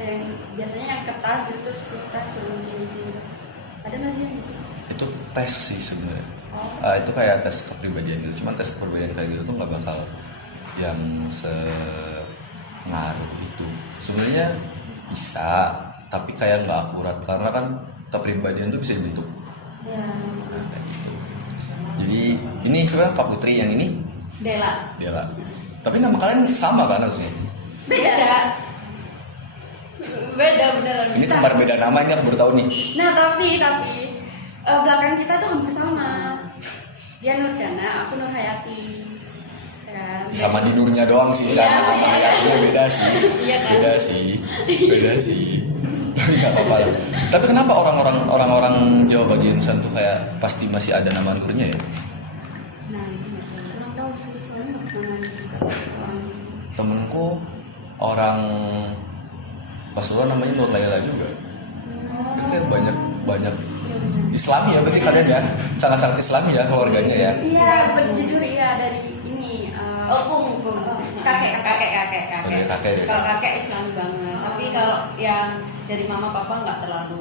ada yang biasanya yang kertas gitu terus kita suruh isi. Ada nggak sih yang gitu? Itu tes sih sebenarnya. Oh. Itu kayak tes kepribadian gitu. Cuman tes kepribadian kayak gitu tuh nggak bakal yang ngaruh itu. Sebenarnya bisa, tapi kayak nggak akurat karena kan kepribadian tuh bisa dibentuk. Ya. Nah, kayak gitu. Jadi ini sebenarnya Kak Putri, yang ini Dela. Tapi nama kalian sama kan harusnya? Beda beneran. Ini kembar beda namanya, aku baru tahu nih. Nah tapi belakang kita tuh hampir sama. Dia Nurjana, aku Nur Hayati. Kan? Sama di Nurnya doang sih, Iya, karena sama iya. Hayatinya beda sih. Iya kan? Beda sih. Tapi nggak apa-apa lah. Tapi kenapa orang-orang Jawa bagian Nusa tuh kayak pasti masih ada nama Nurnya ya? Nah itu kurang tahu sih, soalnya nggak pernah nanya juga orang. Temenku orang Pasuruan namanya Nur Laila juga. Kayak banyak Islami ya berarti kalian ya, sangat-sangat Islami ya keluarganya ya. Iya, jujur iya dari ini. Hukum. Kakek. Dari kakek deh. Kalau kakek Islami banget, tapi kalau yang dari mama papa nggak terlalu.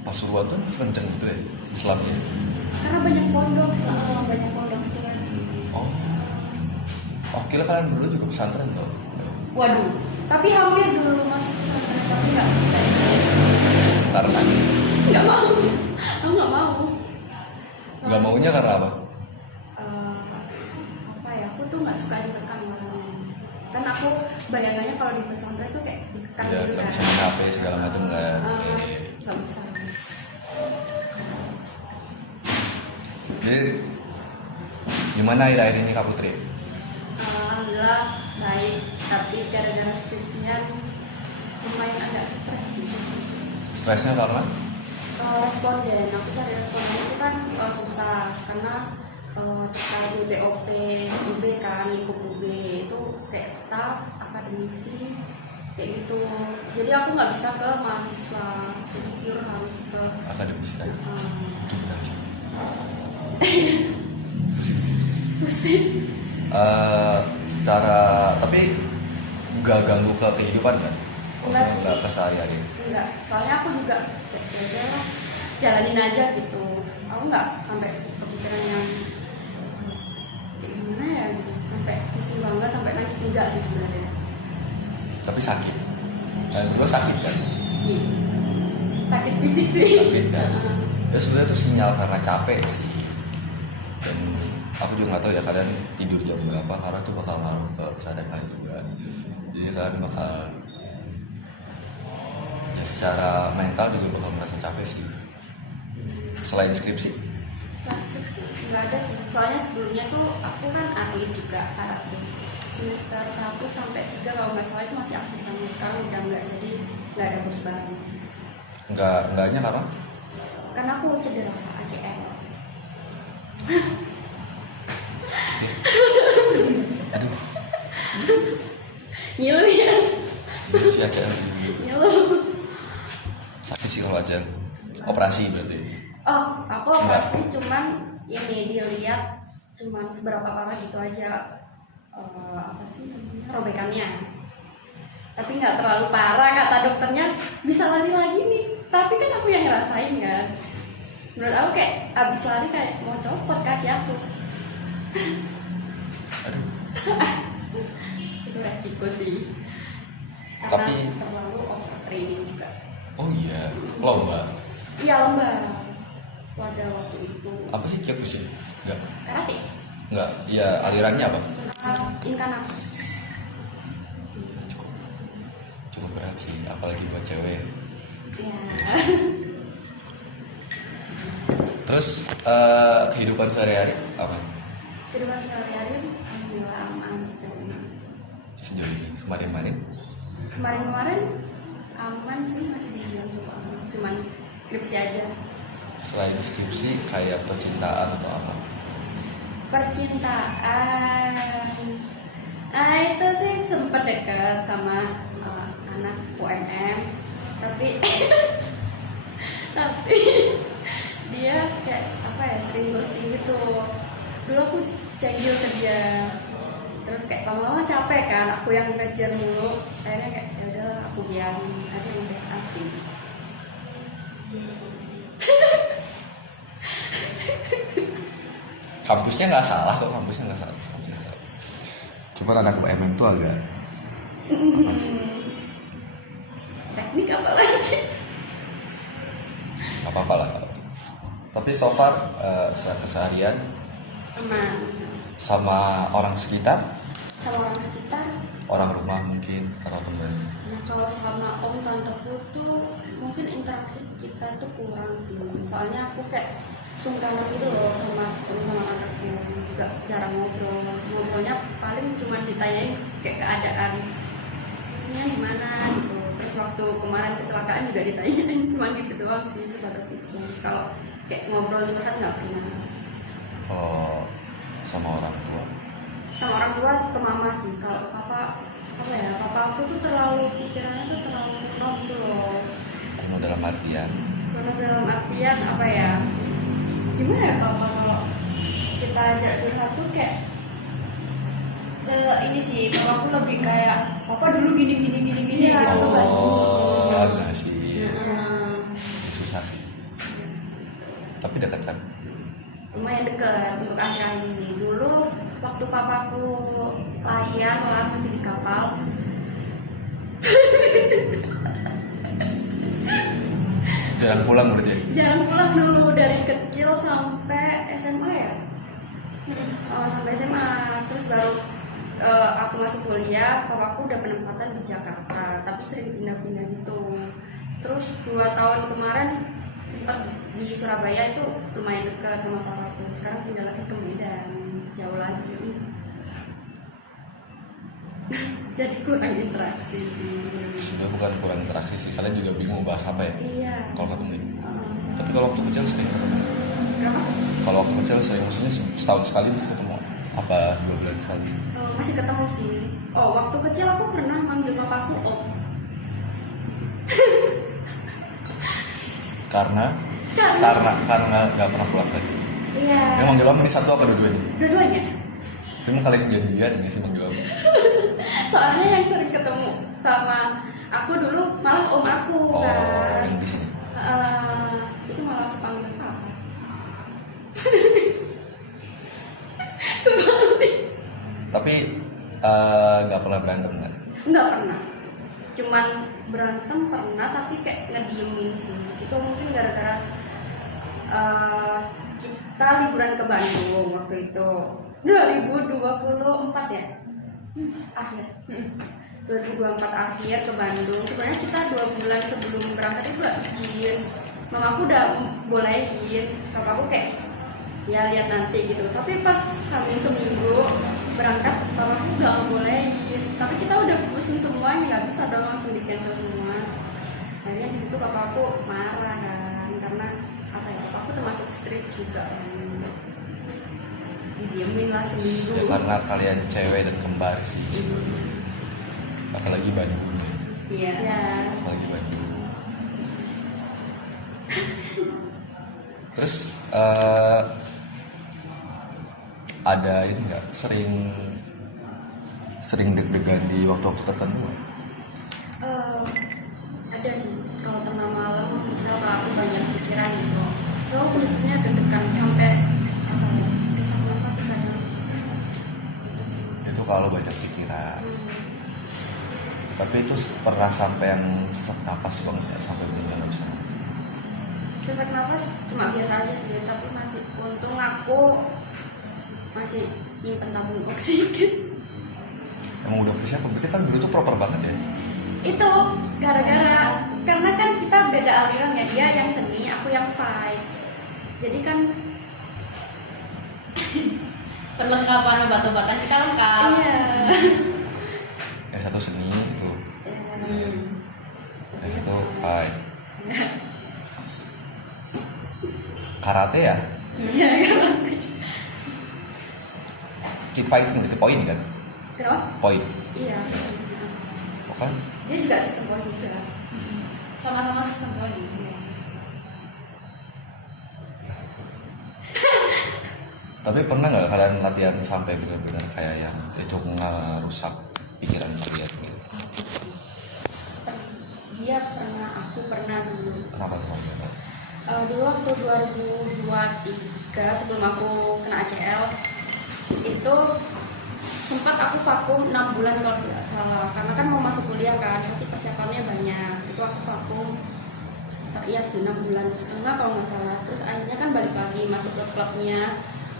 Pasuruan tuh masih kenceng gitu ya Islamnya. Karena banyak pondok itu kan. Oh, kira kalian berdua juga pesantren tuh? Waduh, tapi hampir dulu masuk pesantren tapi nggak. Karena Nggak mau. Aku nggak mau. nggak maunya karena apa? Apa ya? Aku tuh nggak suka dikekang orangnya. Kan aku bayangannya kalau di pesantren tuh kayak dikekang Ya gitu nggak kan. bisa main HP segala macam kan. Nggak bisa. Jadi gimana akhir-akhir ini Kak Putri? Alhamdulillah baik, tapi gara-gara skripsian lumayan agak stres gitu. Stresnya karena? Responden, aku cari responden itu kan susah karena terkait di BOP, UB kan, lingkup UB itu kayak staff, akademisi, kayak gitu. Jadi aku nggak bisa ke mahasiswa, jadi pure harus ke Akademisi aja. Itu benar sih. mesin. Secara tapi nggak ganggu ke kehidupan kan? Enggak Maksudnya sih. nggak ke sehari-hari. Enggak, soalnya aku juga kayak ya udahlah, jalanin aja gitu. Aku nggak sampai kepikiran yang kayak gimana ya gitu. Sampai pusing banget, sampai nangis enggak sih sebenarnya. Tapi sakit. Dan juga sakit kan? Iya. Sakit fisik sih. Sakit kan? Ya sebenarnya itu sinyal karena capek sih. Dan aku juga nggak tahu ya kalian tidur jam berapa karena itu bakal ngaruh ke kesadaran kalian juga. Jadi kalian bakal ya, secara mental juga bakal merasa capek sih. Selain skripsi. Nggak ada sih. Soalnya sebelumnya tuh aku kan atlet juga karate. Semester 1 sampai 3 kalau nggak salah itu masih aktif banget. Sekarang udah nggak, jadi nggak ada beban. Enggaknya karena Karena aku cedera ACL. aduh, Ngilu ya. si ACL Ngilu. sakit sih kalau ACL. Operasi berarti. Oh, aku operasi cuman ini dilihat cuman seberapa parah gitu aja. Apa sih namanya? Robekannya. Tapi nggak terlalu parah, kata dokternya bisa lari lagi nih. Tapi kan aku yang ngerasain kan. Menurut aku kayak abis lari kayak mau copot kaki aku. Aduh. Itu resiko sih. Karena Tapi- terlalu overtraining juga. Oh iya, lomba. Iya lomba. Pada waktu itu Apa sih Kyokushin? karate. Enggak. Ya alirannya apa? Inkanas. Ya, cukup berat sih, apalagi buat cewek. Ya. Terus kehidupan sehari-hari apa? Kehidupan sehari-hari alhamdulillah aman sejauh ini. Sejauh ini kemarin-kemarin Kemarin aman sih, masih dibilang cuman skripsi aja. selain skripsi kayak percintaan atau apa? Percintaan. Nah itu sih sempet dekat sama anak UMM, tapi tapi dia kayak apa ya, sering ghosting gitu. Dulu aku janggil ke dia, terus kayak lama-lama capek kan, aku yang ngejar mulu, akhirnya kayak ya udah aku biarin aja udah asik. Kampusnya nggak salah kok, kampusnya nggak salah. Cuma anak UMM tuh agak Teknik apa lagi? apa-apa lah. Tapi so far keseharian Aman. sama orang sekitar, Sama orang sekitar. orang rumah mungkin atau teman. Nah kalau sama om tanteku tuh mungkin interaksi kita tuh kurang sih. Soalnya aku kayak sungkanan gitu loh sama teman-teman aku, juga jarang ngobrol. Ngobrolnya paling cuma ditanyain kayak keadaan skripsinya gimana gitu. Terus waktu kemarin kecelakaan juga ditanyain, cuma gitu doang sih sebatas itu. Kalau kayak ngobrol curhat nggak pernah. Kalau sama orang tua, Sama orang tua ke mama sih. Kalau papa apa ya, papa aku tuh terlalu pikirannya tuh terlalu penuh gitu loh. kuno dalam artian Karena dalam artian apa ya, gimana ya kalau kita ajak curhat tuh kayak ini sih, kalau aku lebih kayak papa dulu gini gitu. enggak sih, Heeh. susah sih. Tapi dekat kan? Lumayan dekat untuk akhir-akhir ini. Dulu waktu papaku layar lah masih di kapal, Jarang pulang berarti ya? jarang pulang dulu dari kecil sampai SMA ya. Sampai SMA, terus baru aku masuk kuliah, papaku udah penempatan di Jakarta, tapi sering pindah-pindah gitu. Terus 2 tahun kemarin sempat di Surabaya, itu lumayan dekat sama papaku. Sekarang pindah lagi ke Medan, jauh lagi. Jadi kurang interaksi sih. Sebenarnya bukan kurang interaksi sih, kalian juga bingung bahas apa ya Iya. kalau ketemu. Tapi kalau waktu kecil sering ketemu. Kenapa? Kalau waktu kecil sering, maksudnya setahun sekali bisa ketemu apa 2 bulan sekali? Masih ketemu sih. Oh, waktu kecil aku pernah manggil papaku Om. Karena nggak pernah pulang tadi. Iya. Dia manggil om ini satu apa dua-duanya? Dua-duanya. Cuma kalian janjian nggak sih manggil om? Soalnya yang sering ketemu sama aku dulu malah om aku Oh, kan. yang di sini. Itu malah aku panggil papa. Tapi nggak pernah berantem kan? Nggak pernah. Cuman berantem pernah, tapi kayak ngediemin sih. Itu mungkin gara-gara kita liburan ke Bandung waktu itu 2024 ya, akhir 2024 akhir ke Bandung. Sebenarnya kita 2 bulan sebelum berangkat itu gak izin, mamaku udah bolehin, papaku kayak ya lihat nanti gitu. Tapi pas hamil seminggu berangkat, papaku gak ngebolehin. Tapi kita udah pesen semuanya, nggak bisa dong langsung di cancel semua. Akhirnya di situ papaku marah kan, karena apa ya, papaku termasuk strict juga kan. Diemin lah seminggu. Ya karena kalian cewek dan kembar sih. Apalagi Bandung ya. Iya. Apalagi Bandung. Terus ada ini nggak sering deg-degan di waktu-waktu tertentu nggak? Ada sih, kalau tengah malam misal aku banyak pikiran gitu, aku biasanya deg-degan sampai apa ya, sesak nafas sih kadang. Itu kalau banyak pikiran. Tapi itu pernah sampai yang sesak nafas banget ya, sampai benar-benar nggak bisa nafas? Sesak nafas cuma biasa aja sih, tapi masih untung aku masih nyimpen tabung oksigen. Emang udah persiapan, berarti kan dulu tuh proper banget ya? Itu gara-gara karena kan kita beda aliran ya, dia yang seni, aku yang fight. Jadi kan perlengkapan obat-obatan kita lengkap. iya. Yang satu seni itu, yang satu fight. Karate ya? Iya, karate. Kick fighting berarti poin kan? Kenapa? Poin. Iya. Oh kan? Dia juga sistem poin juga. Sama-sama sistem body. Tapi pernah nggak kalian latihan sampai benar-benar kayak yang itu ngerusak pikiran kalian gitu? Dia pernah, aku pernah dulu. Kenapa tuh kamu bilang? Dulu waktu 2023 sebelum aku kena ACL itu sempat aku vakum 6 bulan kalau tidak salah, karena kan mau masuk kuliah kan pasti persiapannya banyak. Itu aku vakum sekitar iya sih 6 bulan setengah kalau nggak salah. Terus akhirnya kan balik lagi masuk ke klubnya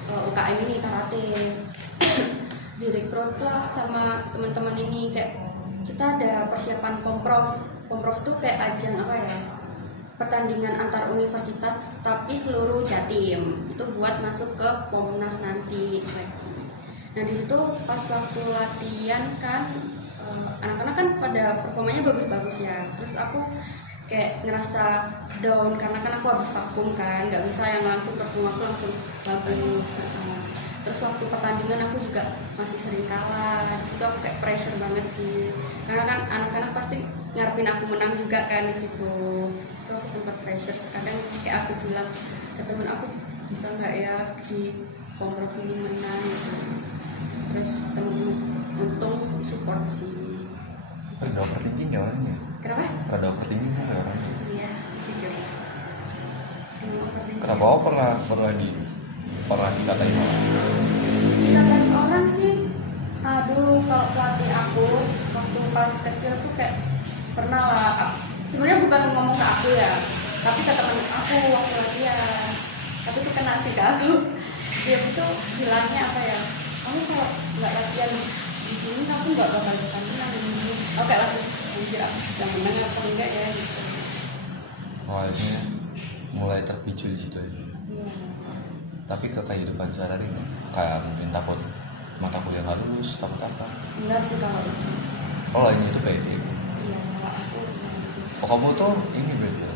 UKM ini karate. Direkrut lah sama teman-teman ini, kayak kita ada persiapan pomprov tuh kayak ajang apa ya, pertandingan antar universitas tapi seluruh Jatim itu buat masuk ke Pomnas nanti seleksi. Nah di situ pas waktu latihan kan anak-anak kan pada performanya bagus-bagus ya. Terus aku kayak ngerasa down karena kan aku habis vakum kan, nggak bisa yang langsung perform aku langsung bagus. Terus waktu pertandingan aku juga masih sering kalah. Di situ aku kayak pressure banget sih, karena kan anak-anak pasti ngarepin aku menang juga kan di situ. Itu aku sempat pressure. Kadang kayak aku bilang ke temen aku, bisa nggak ya di pomprov ini menang gitu. Terus temen-temen untung support sih. Ada overthinking ya orangnya? Kenapa? Ada overthinking kan ya orangnya? Iya, jujur. Kenapa kau pernah dikatain orang? Dikatain orang sih, dulu kalau pelatih aku waktu pas kecil tuh kayak pernah lah. Sebenarnya bukan ngomong ke aku ya, tapi ke teman aku waktu latihan. Tapi itu kena sih ke aku. Dia tuh bilangnya apa ya? Kamu kalau nggak latihan di sini aku nggak bakal bisa menang ini. Oke latihan, anjir aku bisa menang apa enggak ya gitu. Oh akhirnya mulai terpicu di situ ya. Iya. Tapi ke kehidupan sehari-hari nggak? Kayak mungkin takut mata kuliah nggak lulus, takut apa? Enggak sih kalau itu. Oh lainnya itu pede. Iya kalau aku. Oh kamu tuh ini beda.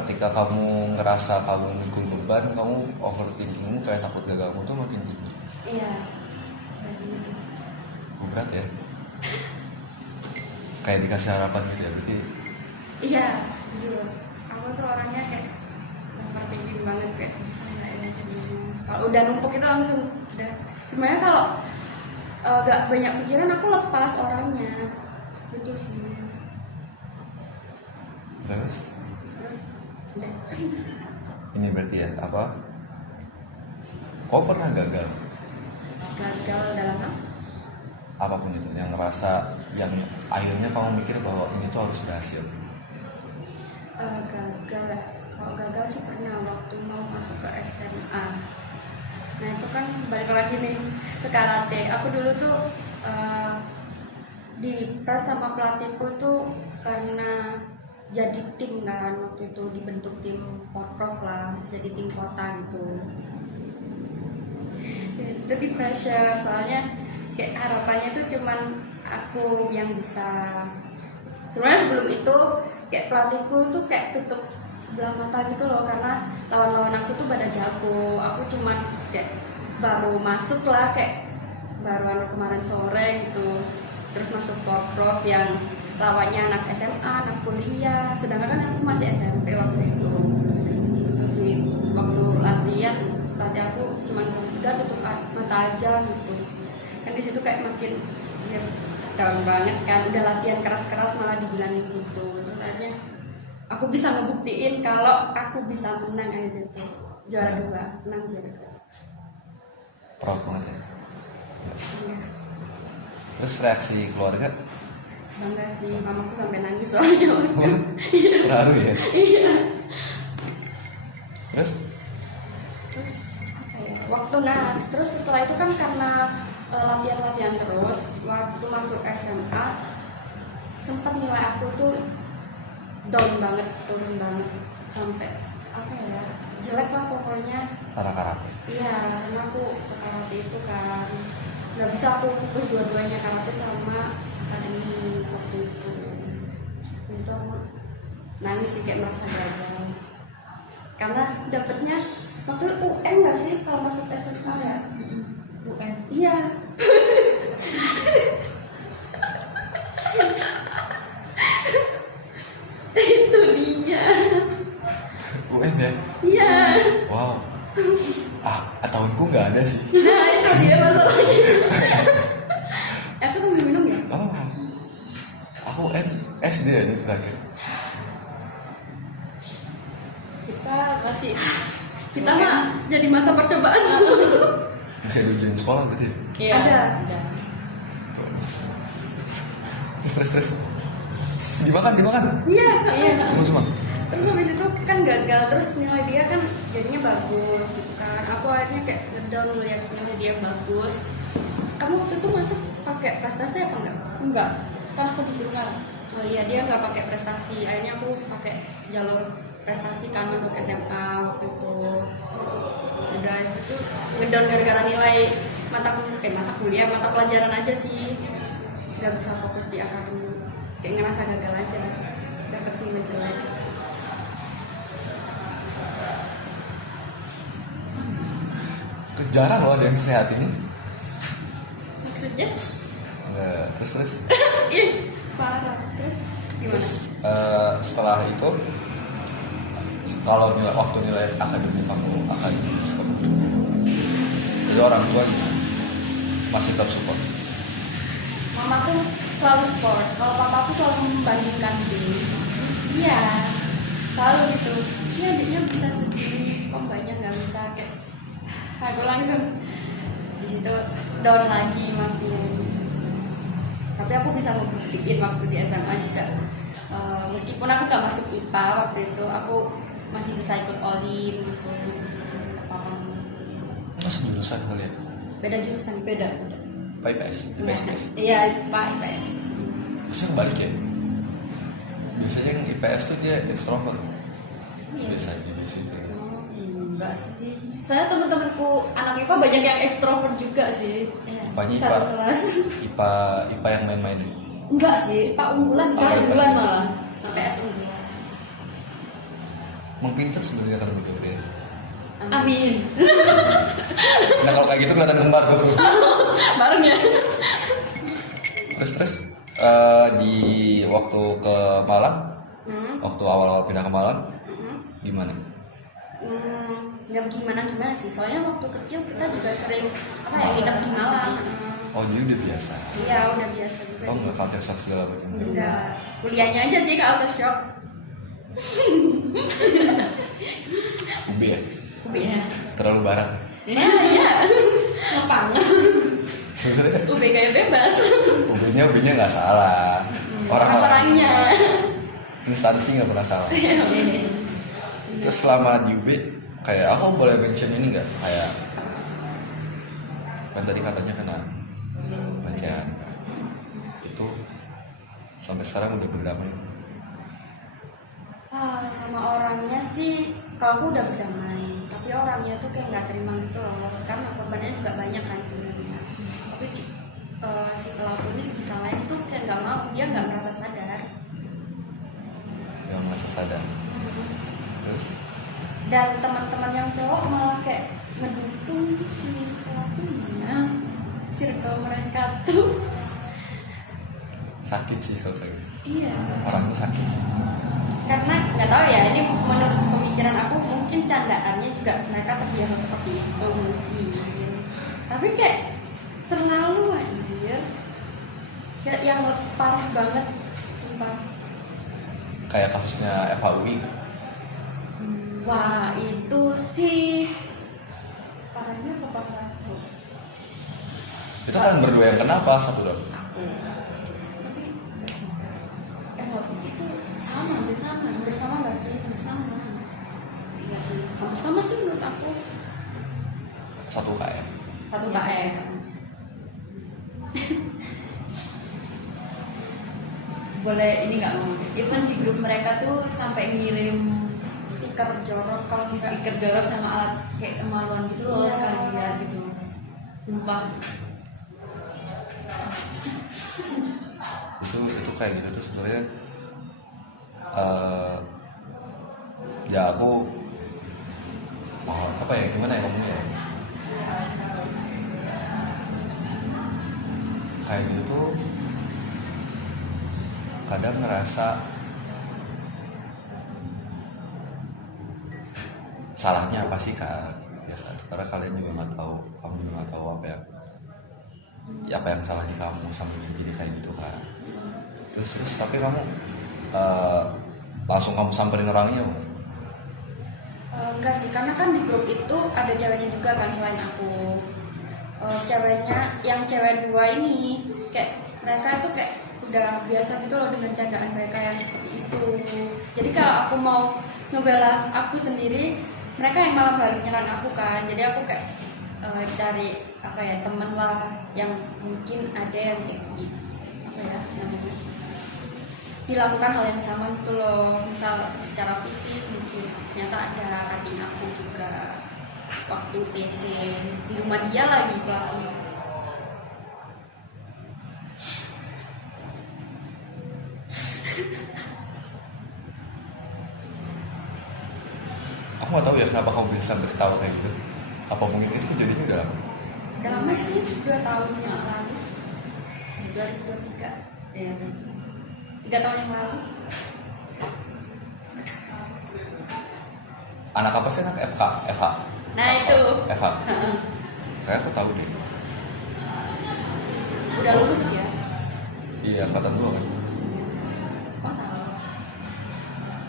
Ketika kamu ngerasa kamu mikul beban, kamu overthinkingmu kayak takut gagalmu tuh makin tinggi. Iya. Kayak gitu. Oh, berat ya. Kayak dikasih harapan gitu ya, berarti. Iya, jujur. Aku tuh orangnya kayak overthinking banget, kayak bisa nggak ya gimana. Kalau udah numpuk itu langsung udah. Sebenarnya kalau gak banyak pikiran aku lepas orangnya, gitu sih. Terus Udah. ini berarti ya apa? Kau pernah gagal? Gagal dalam apa? Apapun itu yang ngerasa yang akhirnya kamu mikir bahwa ini tuh harus berhasil. Gagal ya. Kalau gagal sih pernah waktu mau masuk ke SMA. Nah itu kan balik lagi nih ke karate. Aku dulu tuh dipres sama pelatihku tuh karena jadi tim kan, waktu itu dibentuk tim porprov lah, jadi tim kota gitu. Itu di pressure soalnya kayak harapannya tuh cuman aku yang bisa. Sebenarnya sebelum itu kayak pelatihku tuh kayak tutup sebelah mata gitu loh, karena lawan-lawan aku tuh pada jago. Aku cuman kayak baru masuk lah, kayak baru kemarin sore gitu, terus masuk porprov yang lawannya anak SMA, anak kuliah, sedangkan kan aku masih SMP waktu itu. Itu sih waktu latihan aku cuman udah tutup mata aja gitu. Kan di situ kayak makin down banget kan, udah latihan keras-keras malah dibilangin gitu. Terus akhirnya aku bisa ngebuktiin kalau aku bisa menang aja gitu, juara 2, menang juara 2. Proud banget ya. Iya. Terus reaksi keluarga? Bangga sih, mamaku sampai nangis soalnya waktu. Terharu ya. Iya. Terus Apa ya? Terus setelah itu kan karena latihan terus, waktu masuk SMA sempat nilai aku tuh down banget, turun banget sampai apa ya, jelek lah pokoknya. karena karate. Iya, karena aku ke karate itu kan nggak bisa aku fokus dua-duanya, karate sama akademi waktu itu. Itu aku nangis sih, kayak merasa gagal karena dapetnya waktu UN nggak sih kalau masuk SMA ya? UN. Iya. Itu dia. UN ya? Iya. Wow. Aku sambil minum ya. Oh, aku SD aja terakhir. Kita mah jadi masa percobaan. Bisa diujiin sekolah berarti. Iya. Ada. Terus. Dimakan. Iya. Semua. Terus habis itu kan gagal, terus nilai dia kan jadinya bagus gitu kan. Aku akhirnya kayak ngedown ngeliat nilai dia bagus. Kamu waktu itu masuk pakai prestasi apa enggak? Enggak. Kan aku disuruh kan. Oh iya, dia nggak pakai prestasi. Akhirnya aku pakai jalur prestasi kan masuk SMA waktu itu. Udah itu ngedown gara-gara nilai mata kuliah, mata pelajaran aja sih. Nggak bisa fokus di akademik. Kayak ngerasa gagal aja. Dapat nilai jelek. Jarang loh ada yang sehat ini. Maksudnya? Nggak, terus. Ih, parah. Terus gimana? Terus setelah itu, kalau waktu nilai akademis kamu, jadi orang tua masih tetap support. Mamaku selalu support. Kalau papaku selalu membandingkan sih. Iya, selalu gitu. Ini adiknya bisa segini, kok mbaknya nggak bisa kayak. Aku langsung di situ down lagi makin. Tapi aku bisa membuktiin waktu di SMA juga. Meskipun aku gak masuk IPA waktu itu, aku masih bisa ikut olim gitu. Masa jurusan kalian? Beda jurusan. Beda. IPS. Iya, Pak IPS. Biasanya kebalik ya. Biasanya yang IPS tuh dia ekstrovert. Iya. Biasanya gitu. Enggak sih. Soalnya teman-temanku anak IPA banyak yang ekstrovert juga sih. Iya. IPA-nya Satu kelas. IPA yang main-main. Enggak sih, IPA unggulan, Oh, kelas IPS. unggulan malah. IPS unggul. Emang pintar sebenarnya kan berdua ya. Amin. Nah kalau kayak gitu kelihatan kembar tuh. Bareng ya. Terus di waktu ke Malang, waktu awal-awal pindah ke Malang, gimana? Nggak gimana sih, soalnya waktu kecil kita juga sering nginep di Malang. Oh jadi udah biasa. Iya, udah biasa juga. Oh nggak culture shock segala macam. Enggak, kuliahnya aja sih culture shock. UB ya? Iya. Terlalu barat. Iya. Ngepang. Sebenarnya UB kayak bebas. UB-nya nggak salah. Orang-orangnya. Instansi nggak pernah salah. Terus selama di UB, kayak aku boleh mention ini nggak? Kayak kan tadi katanya kena pelecehan kan. Itu sampai sekarang udah berdamai. Sama orangnya sih, kalau aku udah berdamai. Tapi orangnya tuh kayak nggak terima gitu loh. Karena korbannya juga banyak kan sebenarnya. Tapi si pelaku ini disalahin tuh kayak nggak mau, dia nggak merasa sadar. Nggak merasa sadar. Terus Dan teman-teman yang cowok malah kayak ngedukung si pelakunya. Circle mereka tuh sakit sih kalau kayak gitu. iya, Orangnya sakit sih. karena nggak tahu ya, ini menurut pemikiran aku mungkin candaannya juga mereka terbiasa seperti itu mungkin. Tapi kayak terlalu anjir, kayak yang parah banget sumpah. Kayak kasusnya FHUI. Wah itu sih parahnya apa parah? Itu kan berdua yang kenapa satu dong? Aku. Tapi itu hampir sama nggak sih? Hampir sama. Iya sih, hampir sama sih menurut aku. Satu kayak. Satu Iya, KM. Boleh ini nggak mau? Even di grup mereka tuh sampai ngirim Stiker jorok kalau nggak stiker jorok sama alat kayak kemaluan gitu loh, Iya. sekali lihat gitu. Sumpah. Itu kayak gitu tuh sebenarnya. Ya aku mau apa ya, gimana ya ngomongnya ya? Kayak gitu tuh kadang ngerasa salahnya apa sih kan, ya kan? Karena kalian juga nggak tahu, kamu juga nggak tahu apa ya ya apa yang salah di kamu sampai jadi kayak gitu kan. Terus tapi kamu langsung kamu samperin orangnya bukan? Enggak sih, karena kan di grup itu ada ceweknya juga kan selain aku. Ceweknya, yang cewek dua ini kayak mereka tuh kayak udah biasa gitu loh dengan candaan mereka yang seperti itu. Jadi kalau aku mau ngebela aku sendiri, mereka yang malah balik nyerang aku kan. Jadi aku kayak cari apa ya, temen lah yang mungkin ada yang kayak gitu, apa ya namanya, dilakukan hal yang sama gitu loh. Misal secara fisik mungkin ternyata ada kating aku juga waktu TC di rumah dia lagi pelakunya. Aku nggak tahu ya kenapa kamu bisa sampai ketawa kayak gitu. Apa mungkin itu kejadiannya udah lama? Udah lama sih, 2 tahun yang lalu, 2023 ya, 3 tahun yang lalu. Anak apa sih, anak FH? Nah itu FH. Heeh. Kayak aku tahu deh. Udah lulus dia. Iya, angkatan gua kan. Oh tahu.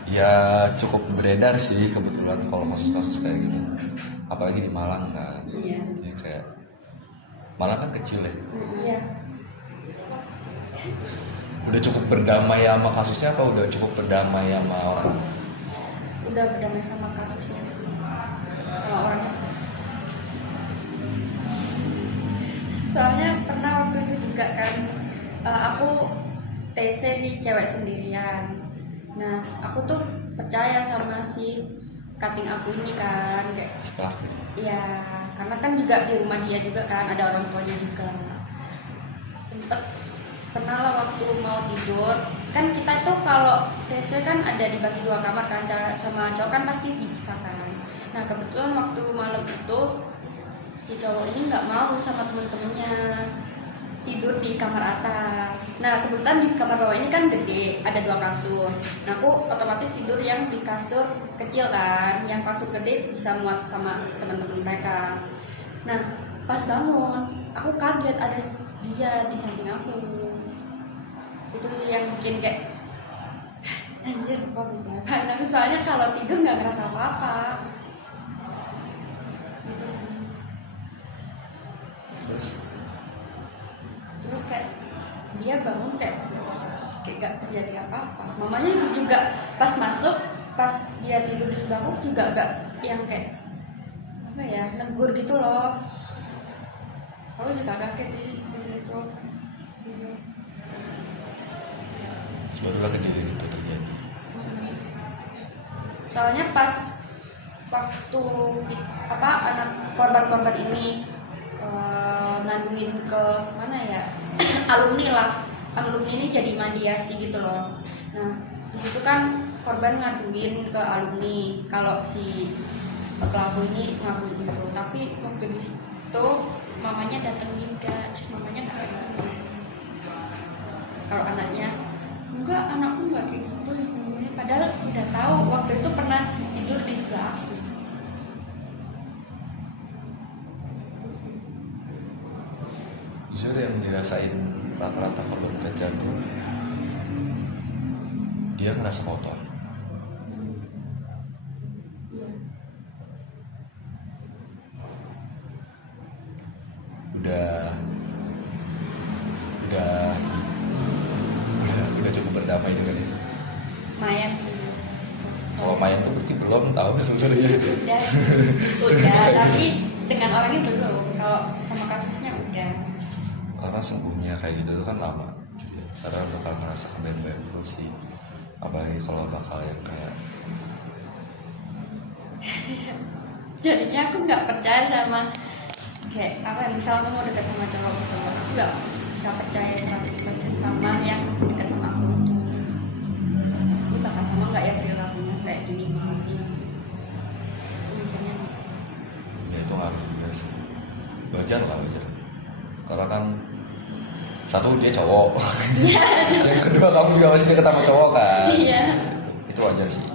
Ya cukup beredar sih kebetulan kalau kasus-kasus kayak gitu. Apalagi di Malang kan. Iya. Jadi kayak Malang kan kecil ya. Iya. Udah cukup berdamai sama kasusnya apa udah cukup berdamai sama orang? Udah berdamai sama kasusnya sih, sama orangnya. Soalnya pernah waktu itu juga kan, aku TC di cewek sendirian. Nah aku tuh percaya sama si cutting aku ini kan, kayak Setelah ya karena kan juga di rumah dia juga kan ada orang tuanya juga. Sempet pernah lah waktu mau tidur kan, kita itu kalau TC kan ada dibagi 2 kamar kan, cewek sama cowok kan pasti bisa kan. Nah kebetulan waktu malam itu si cowok ini nggak mau sama temen-temennya tidur di kamar atas. Nah kebetulan di kamar bawah ini kan gede, ada 2 kasur. Nah aku otomatis tidur yang di kasur kecil kan, yang kasur gede bisa muat sama teman-teman mereka. Nah pas bangun aku kaget ada dia di samping aku. Itu sih yang bikin kayak anjir kok bisa apa. Nah soalnya kalau tidur nggak ngerasa apa-apa gitu sih. Terus kayak dia bangun kayak gak terjadi apa-apa. Mamanya juga pas masuk, pas dia tidur di sebelahku juga gak yang kayak apa ya, negur gitu loh. Aku juga kaget di situ. barulah kejadian itu terjadi. Soalnya pas waktu anak korban-korban ini ngaduin ke mana ya, alumni ini jadi mediasi gitu loh. Nah di situ kan korban ngaduin ke alumni kalau si pelaku ini ngaku gitu, tapi waktu di situ mamanya datang juga, terus mamanya nggak ada. Kalau anaknya enggak, anakku nggak kayak gitu, padahal udah tahu waktu itu pernah tidur di sebelah aku. Jujur yang dirasain rata-rata korban pelecehan tuh dia ngerasa kotor. Iya. Udah cukup berdamai dengan itu. Mayan sih. Kalau main tuh berarti belum tahu sebenarnya. Udah, tapi dengan orangnya belum. Kalau sama kasusnya udah. Karena sembuhnya kayak gitu tuh kan lama. Karena bakal ngerasa kembali terus sih. Apalagi kalau bakal yang kayak jadinya aku nggak percaya sama kayak apa, misalnya mau dekat sama cowok, aku nggak bisa percaya 100% sama yang dekat sama aku. Ini bakal sama nggak ya perilakunya kayak gini begini. Mikirnya ya itu ngaruh juga sih. Wajar. Karena kan satu dia cowok, yang kedua kamu juga masih deket sama cowok kan. iya. Itu wajar sih.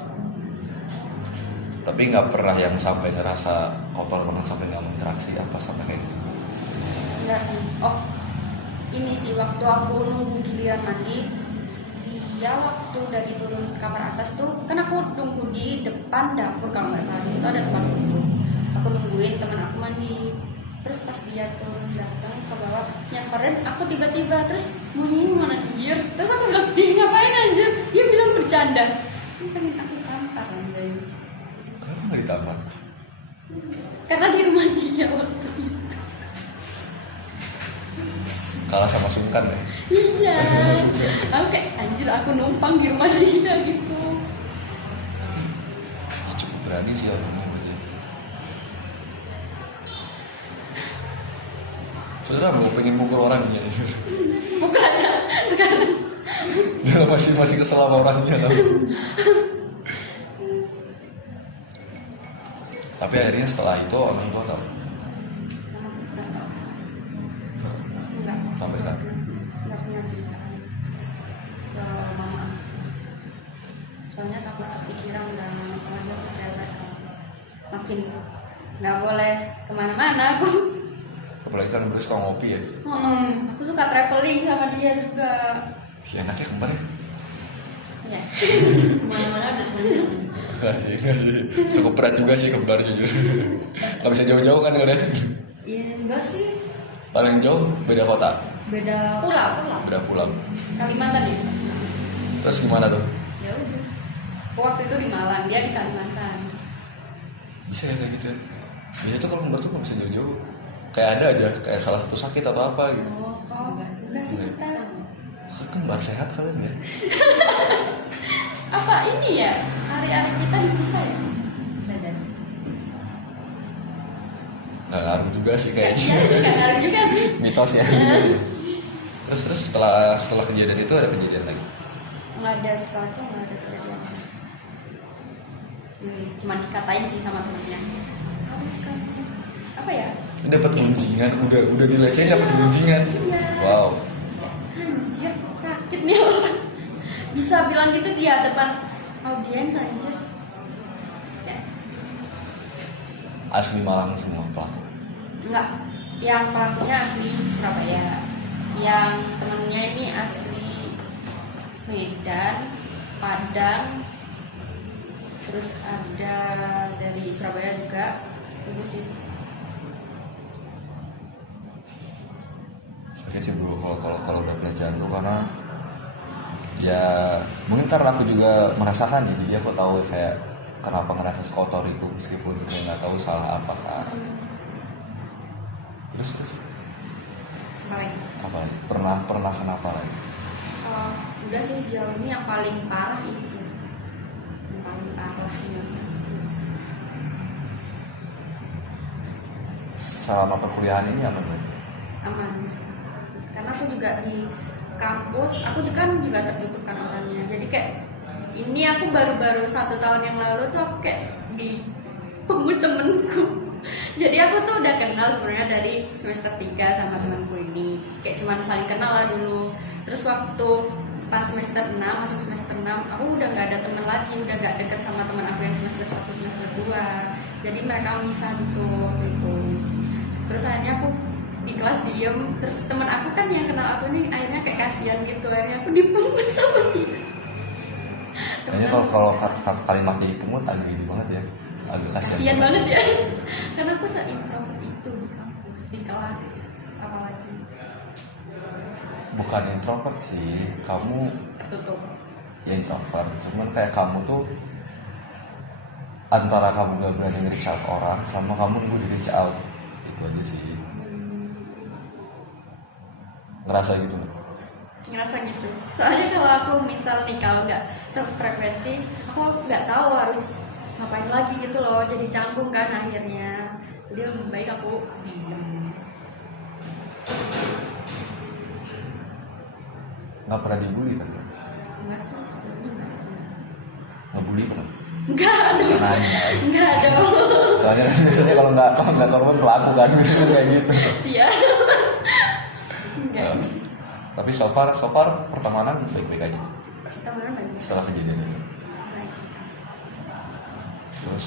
Tapi nggak pernah yang sampai ngerasa kotor banget sampai nggak mau interaksi apa sampai kayak gitu. Enggak sih. Oh, ini sih waktu aku nunggu giliran mandi, dia waktu dari turun kamar atas tuh kan aku nunggu di depan dapur kalau nggak salah, di situ ada tempat duduk. Aku nungguin teman aku mandi, terus pas dia turun datang ke bawah nyamperin aku tiba-tiba, terus bunyinya mana anjir, terus aku bilang dia ngapain anjir, dia bilang bercanda, ini pengen aku tampar anjay, Kenapa nggak ditampar? karena di rumah dia waktu itu. Kalah sama sungkan ya. Iya, Kalah sama sungkan. aku kayak anjir aku numpang di rumah dia gitu. Cukup berani sih orangnya berarti. Saudara mau pengen mukul orangnya. Bukan aja, sekarang Dia masih kesel sama orangnya kan. Tapi akhirnya setelah itu orang tua tahu enggak sampai sekarang. nggak punya cerita ke mama, soalnya takut kepikiran dan apalagi aku cewek kan. Makin nggak boleh kemana-mana aku. Apalagi kan udah suka ngopi ya. Aku suka traveling sama dia juga. Si anaknya kembar ya? Ya. Kemana-mana udah banyak. Enggak sih. Cukup berat juga sih kembar jujur. Gak bisa jauh-jauh kan kalian? Iya enggak sih, Paling jauh beda kota, beda Pulau. beda pulau. Kalimantan ya. Terus gimana tuh? Ya udah. Waktu itu di Malang, dia di Kalimantan. Bisa ya kayak gitu ya? Biasanya tuh kalau kembar tuh gak bisa jauh-jauh. Kayak ada aja, kayak salah satu sakit atau apa gitu. Oh, enggak sih kita. Kembar sehat kalian ya? Apa ini ya? Hari-hari kita bisa ya? bisa jadi. Nggak ngaruh juga sih Ya, kayaknya. iya sih, nggak ngaruh juga sih. Mitos ya. Terus setelah kejadian itu ada kejadian lagi. Nggak ada, setelah itu nggak ada kejadian. Cuma dikatain sih sama temennya. Harus kamu apa ya? Ini dapat gunjingan, udah dilecehin dapat gunjingan. Iya. Wow. Anjir, sakit nih orang. Bisa bilang gitu dia depan audiens anjir. Ya. Asli Malang semua pelaku. Enggak, yang pelakunya asli Surabaya, yang temennya ini asli Medan, Padang, terus ada dari Surabaya juga. Itu sih. Sakit sih bro kalau udah pelecehan tuh, karena ya mungkin karena aku juga merasakan ya, jadi aku tahu kayak kenapa ngerasa sekotor itu meskipun kayak nggak tahu salah apa kan. Terus Apa lagi? apa lagi? Pernah kenapa lagi? Udah sih jauh ini yang paling parah itu, yang paling parahnya. Selama perkuliahan ini apa bro? Aman sih. Karena aku juga di kampus, aku juga kan juga tertutup kan orangnya, jadi kayak ini aku baru 1 tahun yang lalu tuh aku kayak di pungut temenku. Jadi aku tuh udah kenal sebenarnya dari semester 3 sama temanku ini, kayak cuman saling kenal lah dulu. Terus waktu pas semester 6, masuk semester 6, aku udah nggak ada teman lagi, udah nggak deket sama teman aku yang semester 1 semester 2. Jadi mereka misah gitu waktu itu. Terus akhirnya aku di kelas diem, terus teman aku kan yang kenal aku ini akhirnya kayak kasihan gitu, akhirnya aku dipungut sama dia. Kayaknya kalau kalimat jadi pungut agak ini banget ya, agak Kasihan banget ya. Karena aku se-introvert itu di kampus, di kelas apalagi. Bukan introvert sih, kamu Tertutup. ya introvert, cuman kayak kamu tuh antara kamu gak berani nge-reach out orang sama kamu nunggu di reach out, itu aja sih. Ngerasa gitu nggak? Ngerasa gitu. Soalnya kalau aku misal nih kalau nggak sefrekuensi, aku nggak tahu harus ngapain lagi gitu loh. Jadi canggung kan akhirnya. Jadi lebih baik aku diem. Nggak pernah dibully kan? Enggak sih, sebenarnya nggak. Ngebully pernah? Enggak ada. Nanya. Enggak ada. Soalnya kan biasanya kalau nggak korban pelaku kan, biasanya kayak gitu. Iya. Enggak. Tapi so far pertemanan baik-baik aja Kita mana baik. setelah kejadian itu. Baik. Terus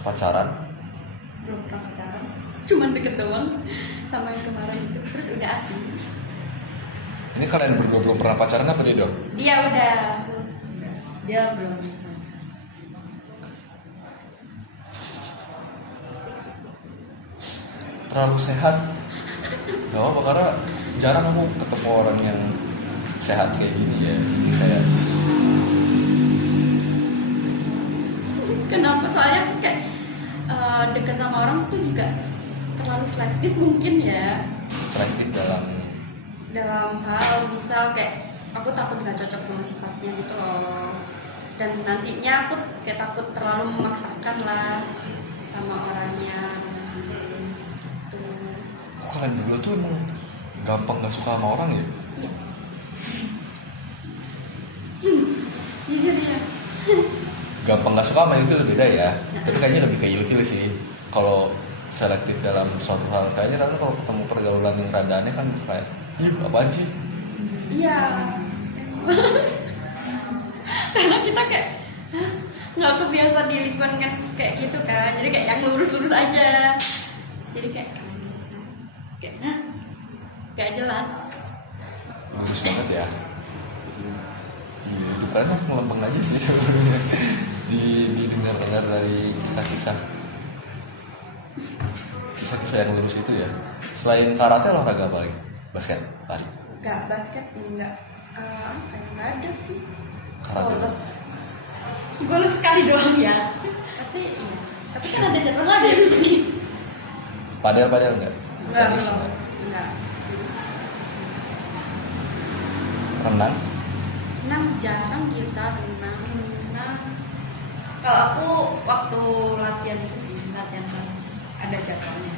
pacaran, Belum pernah pacaran. Cuman deket doang sama yang kemarin itu. Terus udah asing. Ini kalian berdua belum pernah pacaran apa dia dong? Dia udah. Dia belum bisa. Terlalu sehat. Gak apa karena jarang aku ketemu orang yang sehat kayak gini ya. Ini kayak Kenapa? Soalnya aku kayak dekat sama orang tuh juga terlalu selektif mungkin ya. selektif Dalam hal misal kayak aku takut nggak cocok sama sifatnya gitu loh. Dan nantinya aku kayak takut terlalu memaksakan lah sama orangnya. Gitu. kok kalian berdua tuh emang gampang gak suka sama orang ya? Iya. Jujur ya. Gampang gak suka sama ilfil beda ya, tapi kayaknya lebih ke ilfil sih. Kalau selektif dalam suatu hal kayaknya kan kalau ketemu pergaulan yang rada aneh kan kayak ih apaan sih? Iya. Karena kita kayak nggak kebiasa di lingkungan kan kayak gitu kan. Jadi kayak yang lurus-lurus aja. Jadi kayak gak jelas. Lurus banget ya. Iya, itu kan ngelempeng aja sih sebenarnya. Didengar-dengar dari kisah-kisah yang lurus itu ya. Selain karate olahraga apa lagi? Basket, lari, Enggak, basket enggak. Apa ya, nggak ada sih. karate. Golf sekali doang ya. Tapi iya. Tapi kan ada jadwal ada begini. Padel enggak? Enggak, Tenis belum. Enggak. Renang? Renang jarang kita renang. Kalau aku waktu latihan itu sih, latihan kan ada jadwalnya.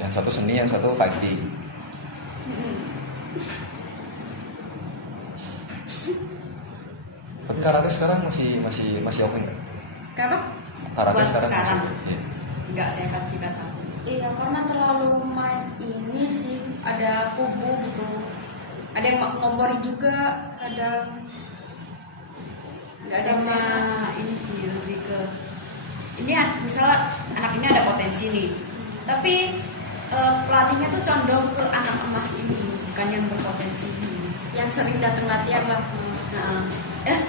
Yang satu seni, yang satu fighting. Tapi karate sekarang masih oke nggak? Kenapa? Karate Buat sekarang sekarang. masih, iya. Nggak sehat sih kata. Iya, karena terlalu main ini sih, ada kubu gitu. Ada yang ngompori juga, ada nggak ada yang Sama sehat. ini sih lebih ke ini misalnya anak ini ada potensi nih, tapi pelatihnya tuh condong ke anak emas ini, bukan yang berpotensi ini. Yang sering datang latihan lah. Nah,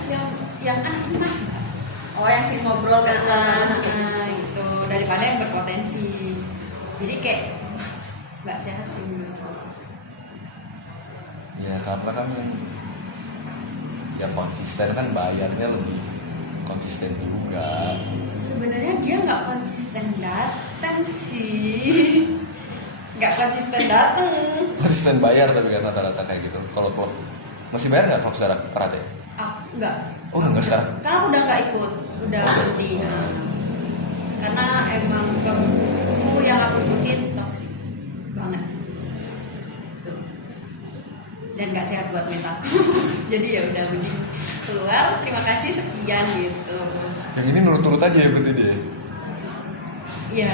yang anak emas enggak? Oh, yang sering ngobrol kan. Gitu daripada yang berpotensi. Jadi kayak nggak sehat sih menurut aku. Ya karena kan yang konsisten kan bayarnya lebih konsisten juga. Sebenarnya dia nggak konsisten datang sih, nggak konsisten datang. Konsisten bayar tapi kan rata-rata kayak gitu. Kalau klub masih bayar nggak kalau sekarang karate? Nggak. Oh enggak sekarang? Karena aku udah nggak ikut, udah Oh, berhenti. Karena emang klubku yang aku ikutin toksik banget. Tuh. Dan nggak sehat buat mental. Jadi ya udah mending keluar. Terima kasih sekian gitu. Yang ini nurut-nurut aja ya berarti dia. Iya.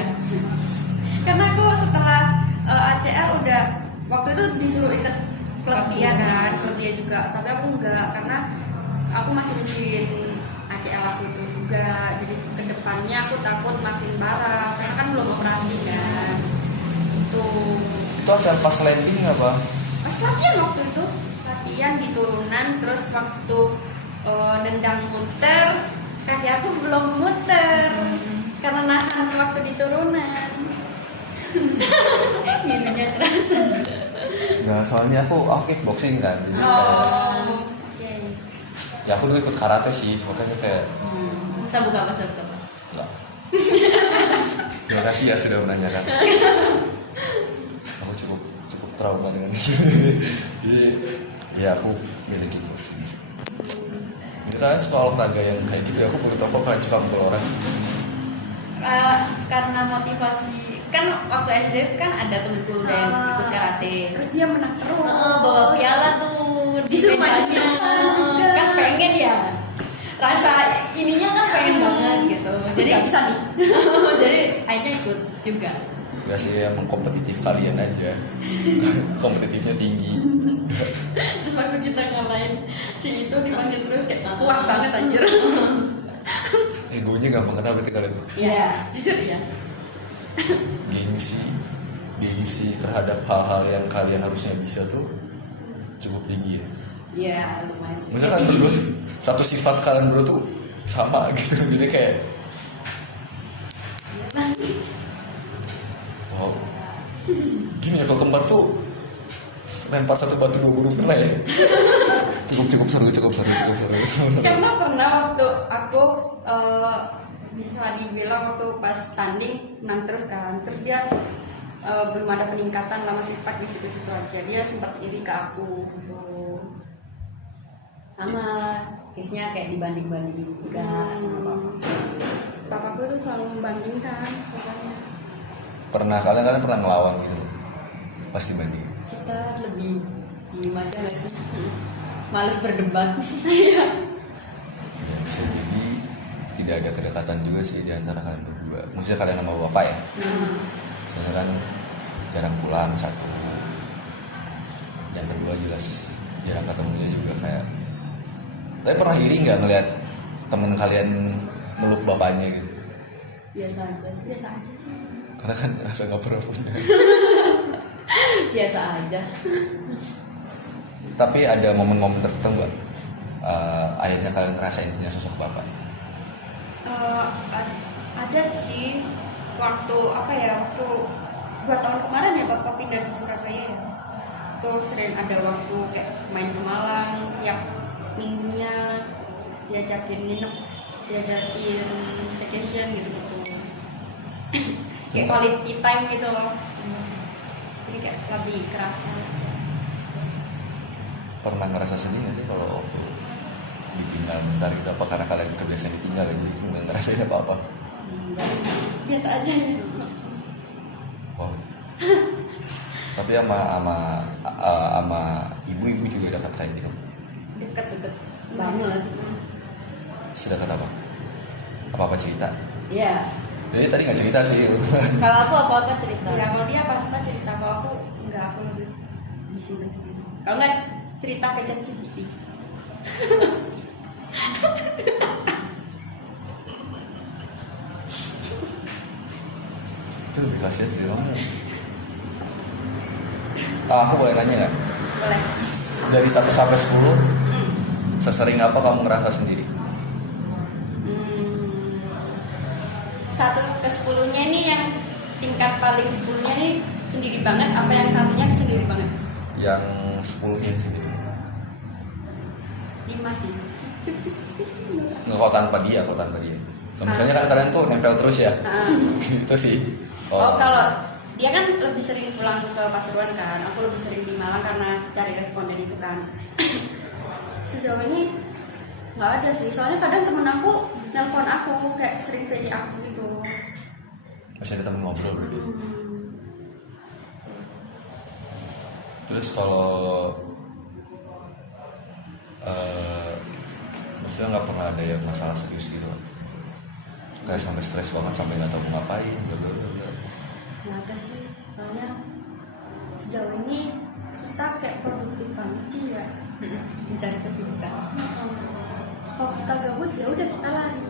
Karena aku setelah ACL udah waktu itu disuruh ikut klub dia kan, klub dia juga. Tapi aku enggak karena aku masih mikirin ACL aku itu juga. Jadi kedepannya aku takut makin parah karena kan belum operasi kan. Itu acara pas landing apa? Pas latihan waktu itu, latihan di turunan, terus waktu nendang muter, kaki aku belum muter karena nahan waktu di turunan. Ngilunya kerasa. Nggak, soalnya aku kickboxing kan. Jadi kayak, Oke. ya aku dulu ikut karate sih, makanya kayak Saya buka apa? enggak. Terima kasih ya sudah menanyakan. Aku cukup trauma dengan itu. Jadi ya aku milih kickboxing. Itu kan soal olahraga yang kayak gitu ya, aku baru tau kok kalian suka mukul orang. Karena motivasi kan waktu SD kan ada temenku udah yang ikut karate. Terus dia menang terus. Bawa piala tuh Disuruh maju mejanya. depan juga. Kan pengen ya, rasa ininya kan pengen banget gitu. Jadi Nggak bisa nih. jadi akhirnya ikut juga. Gak sih, emang kompetitif kalian aja. Kompetitifnya tinggi. Terus waktu kita ngalahin si itu dipanggil terus kayak puas banget anjir. Egonya gampang kena berarti kalian. Iya. Jujur ya. Gengsi. gengsi terhadap hal-hal yang kalian harusnya bisa tuh cukup tinggi ya. Iya lumayan. Maksudnya kan berdua satu sifat kalian berdua tuh sama gitu, jadi kayak wow, gini ya kalau kembar tuh lempar satu batu dua burung pernah ya. cukup seru. Karena pernah waktu aku bisa dibilang waktu pas tanding menang terus kan, terus dia belum ada peningkatan lah, masih stuck di situ-situ aja. Dia sempat iri ke aku gitu. Sama case-nya kayak dibanding-bandingin juga sama papa. Papaku tuh selalu membandingkan pokoknya. Kalian pernah ngelawan gitu pas dibandingin? Kita lebih diem aja gak sih? Males berdebat. Ya bisa jadi tidak ada kedekatan juga sih di antara kalian berdua. Maksudnya kalian sama bapak ya? Soalnya kan jarang pulang satu. Yang kedua jelas jarang ketemunya juga kayak. Tapi pernah iri nggak ngelihat temen kalian meluk bapaknya gitu? Biasa aja sih. Karena kan rasa nggak pernah punya. Biasa aja. Tapi ada momen-momen tertentu nggak? Akhirnya kalian ngerasain punya sosok bapak? Ada sih waktu 2 tahun kemarin ya bapak pindah di Surabaya ya. Tuh sering ada waktu kayak main ke Malang tiap minggunya, diajakin nginep, diajakin staycation gitu. Kayak quality time gitu loh. Jadi kayak lebih kerasa. Pernah ngerasa sedih nggak sih kalau waktu ditinggal bentar gitu, apa karena kalian kebiasaan ditinggal jadi nggak ngerasain apa-apa? Biasa aja gitu. Oh. Tapi sama ibu juga dekat kayak gitu. Deket Banget. Sedekat apa? Apa cerita? Iya. Jadi tadi nggak cerita sih kebetulan. Kalau aku apa cerita? Ya kalau dia apa cerita, kalau aku enggak, aku lebih disimpan sendiri. Kalau enggak cerita ke ChatGPT. Itu lebih kasihan sih kamu. Aku boleh nanya nggak? Boleh. Dari 1 sampai 10, sesering apa kamu ngerasa sendiri? 1 ke 10-nya ini yang tingkat paling 10-nya ini sendiri banget, apa yang satunya sendiri banget? Yang 10-nya sendiri. 5 sih. Nggak, kok tanpa dia. Kalau misalnya kan kalian tuh nempel terus ya. Itu sih. Oh, kalau dia kan lebih sering pulang ke Pasuruan kan, aku lebih sering di Malang karena cari responden itu kan. Sejauh ini nggak ada sih, soalnya kadang temen aku nelpon aku kayak sering VC aku gitu. Masih ada temen ngobrol berarti. Terus kalau maksudnya nggak pernah ada yang masalah serius gitu kan? Kayak sampai stres banget sampai nggak tahu mau ngapain, blablabla. Nggak ada sih, soalnya sejauh ini kita kayak produktif banget sih ya. Mencari kesibukan. Kalau kita gabut ya udah kita lari.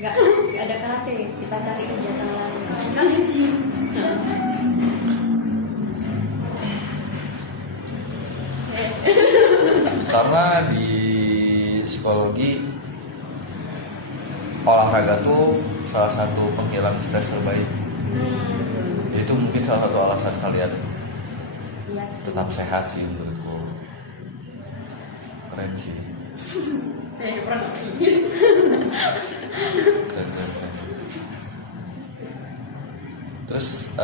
Nggak ada karate, kita cari kegiatan lain. Kita gym. Karena di psikologi olahraga tuh salah satu penghilang stres terbaik. Itu mungkin salah satu alasan kalian Iya sih. tetap sehat sih menurutku. Keren sih. Keren. Terus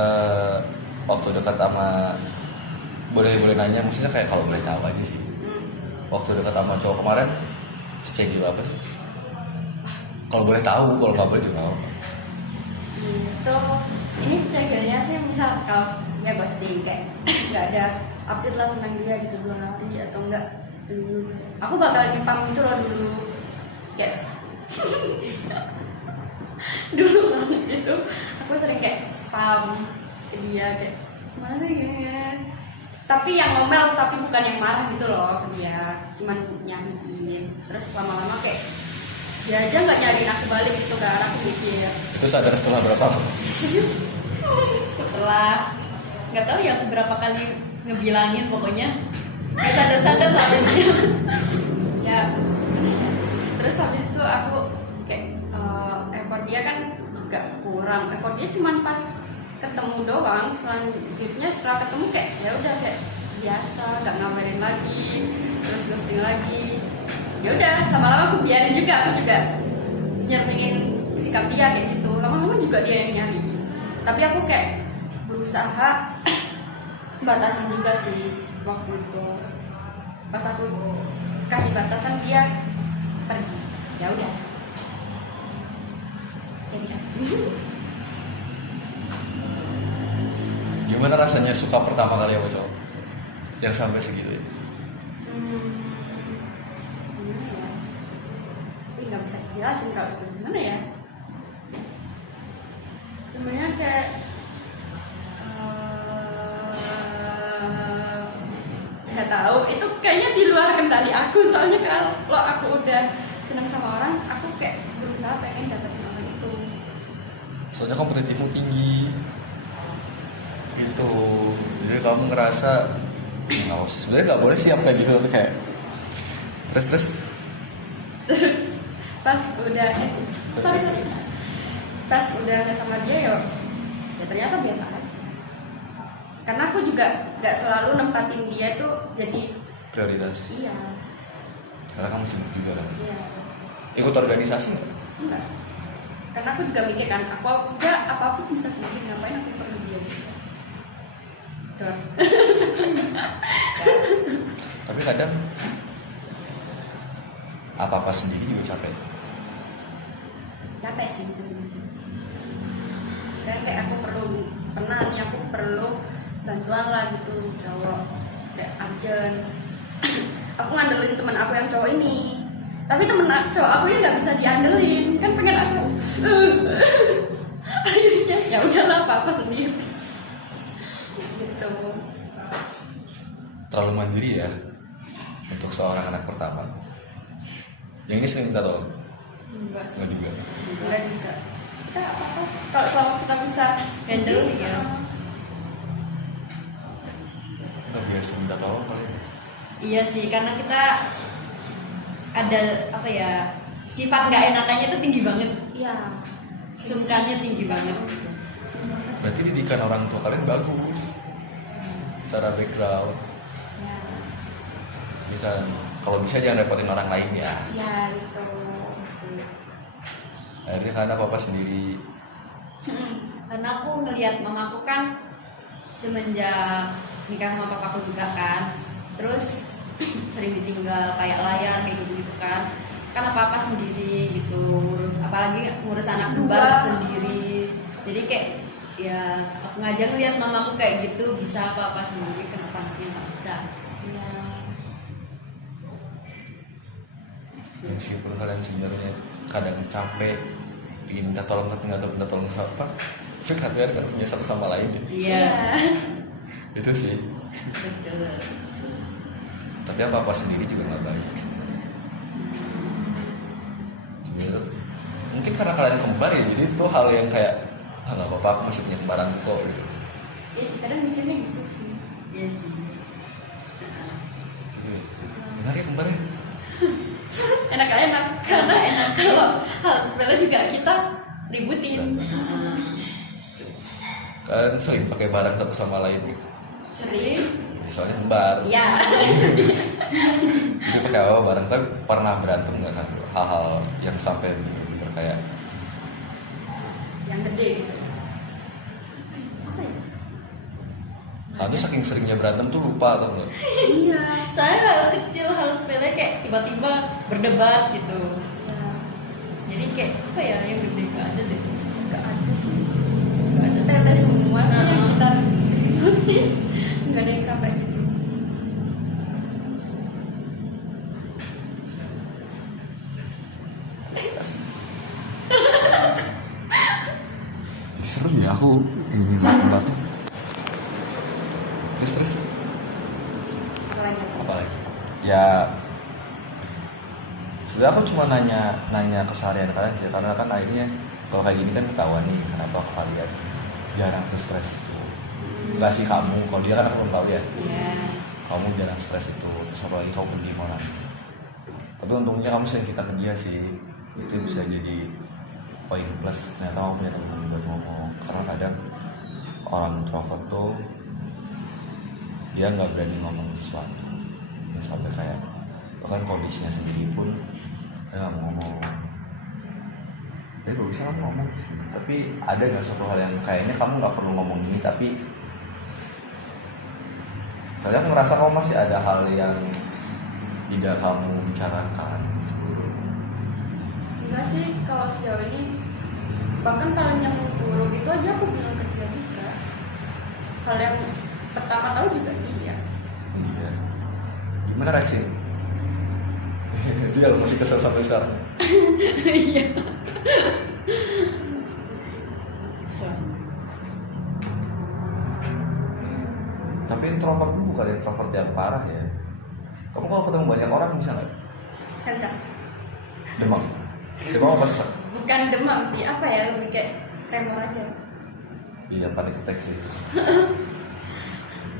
waktu dekat sama boleh nanya, maksudnya kayak kalau boleh tahu aja sih. Waktu dekat sama cowok kemarin secegil apa sih? Kalau boleh tahu, kalau nggak boleh juga nggak apa-apa. Itu ini cegelnya sih misal kalau ya ghosting kayak nggak ada update lah tentang dia gitu 2 hari atau enggak seminggu. Aku bakal nyepam gitu loh dulu kayak dulu banget itu aku sering kayak spam ke dia kayak mana sih gini ya. Tapi yang ngomel tapi bukan yang marah gitu loh ke dia, cuman nyanyiin. Terus lama-lama kayak dia aja nggak nyariin aku balik gitu kan, aku mikir Itu sadar setelah berapa? setelah nggak tahu ya berapa kali ngebilangin, pokoknya nggak sadar-sadar sampai dia. Ya terus habis itu aku kayak effort dia kan gak kurang, effort dia cuman pas ketemu doang. Selanjutnya setelah ketemu kayak ya udah kayak biasa, gak ngabarin lagi, terus ghosting lagi. Ya udah lama-lama aku biarin juga, aku juga nyerminin sikap dia kayak gitu. Lama-lama juga dia yang nyari, tapi aku kayak berusaha batasin juga sih. Waktu itu pas aku kasih batasan dia pergi, ya udah jadi asing. Gimana rasanya suka pertama kali sama cowok yang sampai segitu ya? Gimana ya? Ih, nggak bisa dijelasin kalau itu gimana ya. Sebenarnya kayak nggak tahu, itu kayaknya di luar kendali aku. Soalnya kalau aku udah seneng sama orang, aku kayak berusaha pengen dapetin orang itu. Soalnya kompetitifmu tinggi gitu, jadi kamu ngerasa sebenarnya nggak boleh sih apa kayak gitu, tapi kayak terus Pas udah sorry. Pas udah nggak sama dia ya ternyata biasa aja. Karena aku juga nggak selalu nempatin dia itu jadi prioritas. iya. Karena kamu sibuk juga kan. Iya. Ikut organisasi nggak? Enggak. Karena aku juga mikir kan, aku udah apa-apa bisa sendiri, ngapain aku perlu dia juga. Tuh. Tapi kadang apa-apa sendiri juga capek. Capek sih sebenarnya. Dan kayak aku perlu bantuan lah gitu cowok kayak urgent. Aku ngandelin teman aku yang cowok ini, tapi temen cowok aku ini nggak bisa diandelin, kan pengen aku akhirnya ya udahlah apa sendiri gitu. Terlalu mandiri ya untuk seorang anak pertama. Yang ini sering minta tolong? Enggak sih. Enggak juga. Enggak juga. Kita apa-apa kalau selama kita bisa Handle ya. Nggak biasa minta tolong kali ini. Iya sih, karena kita ada apa ya, sifat nggak enakannya itu tinggi banget, Iya. sungkannya tinggi banget. Berarti didikan orang tua kalian bagus secara background. Ya. Jadi kan kalau bisa jangan repotin orang lain ya. Ya gitu. Akhirnya karena papa sendiri. Karena aku ngelihat mamaku kan semenjak nikah sama papaku juga kan, terus sering ditinggal kayak layar kayak gitu kan apa-apa sendiri gitu, apalagi ngurus anak kembar sendiri. Jadi kayak ya aku ngajak lihat mamaku kayak gitu bisa apa-apa sendiri, kenapa anaknya nggak bisa. Iya. Ya, meskipun kalian sebenarnya kadang capek ingin minta tolong tapi nggak tahu minta tolong siapa, tapi kalian kan punya satu sama lain ya. Iya, Itu sih. betul. Tapi apa sendiri juga nggak baik sebenarnya. Mungkin karena kalian kembar ya, jadi itu hal yang kayak nggak apa-apa, aku masih punya kembaran kok gitu. Iya sih, kadang mikirnya gitu sih. Iya sih. Tapi enak ya kembar ya. Enak karena enak kalau hal sepele juga kita ributin. Kalian sering pakai barang satu sama lain gitu. Sering. Soalnya kembar. Iya. Dia pakai apa bareng, tapi pernah berantem nggak kan hal-hal yang sampai bener-bener kayak Yang gede gitu. Apa ya? tuh saking seringnya berantem tuh lupa atau enggak? Iya. Saya hal kecil, hal sepele kayak tiba-tiba berdebat gitu. Iya. Jadi kayak apa ya, yang gede nggak ada deh. Nggak ada sih. Nggak ada, sepele semua yang kita ributin. Nggak ada yang sampai gitu. Jadi seru ya aku ini kembar tuh. Terus apa lagi? Ya sebenarnya aku cuma nanya keseharian kalian sih, karena kan akhirnya kalau kayak gini kan ketahuan nih kenapa kalian jarang ke stres. nggak sih kamu, kalau dia kan aku belum tahu ya. Iya. Kamu jangan stres itu, terus apalagi kamu pergi sama orang. Tapi untungnya kamu sering cerita ke dia sih, itu bisa jadi poin plus. Ternyata kamu punya teman buat ngomong, karena kadang orang introvert tuh dia nggak berani ngomong sesuatu, nggak sampai kayak bahkan kondisinya sendiri pun dia nggak mau ngomong. Tapi kalau bisa kamu ngomong sih. Tapi ada nggak suatu hal yang kayaknya kamu nggak perlu ngomong ini, tapi soalnya aku ngerasa kamu masih ada hal yang tidak kamu bicarakan. Enggak sih, kalau sejauh ini bahkan paling yang buruk itu aja aku bilang ke dia juga. Hal yang pertama tahu juga dia. Iya. Gimana reaksi? Dia masih kesel sampai sekarang. Iya. Tapi introvert itu bukan introvert yang parah ya. Kamu kalau ketemu banyak orang bisa nggak? Nggak bisa. Demam. Demam apa sesak? Bukan demam sih, apa ya, lebih kayak tremor aja. Iya, panic attack sih.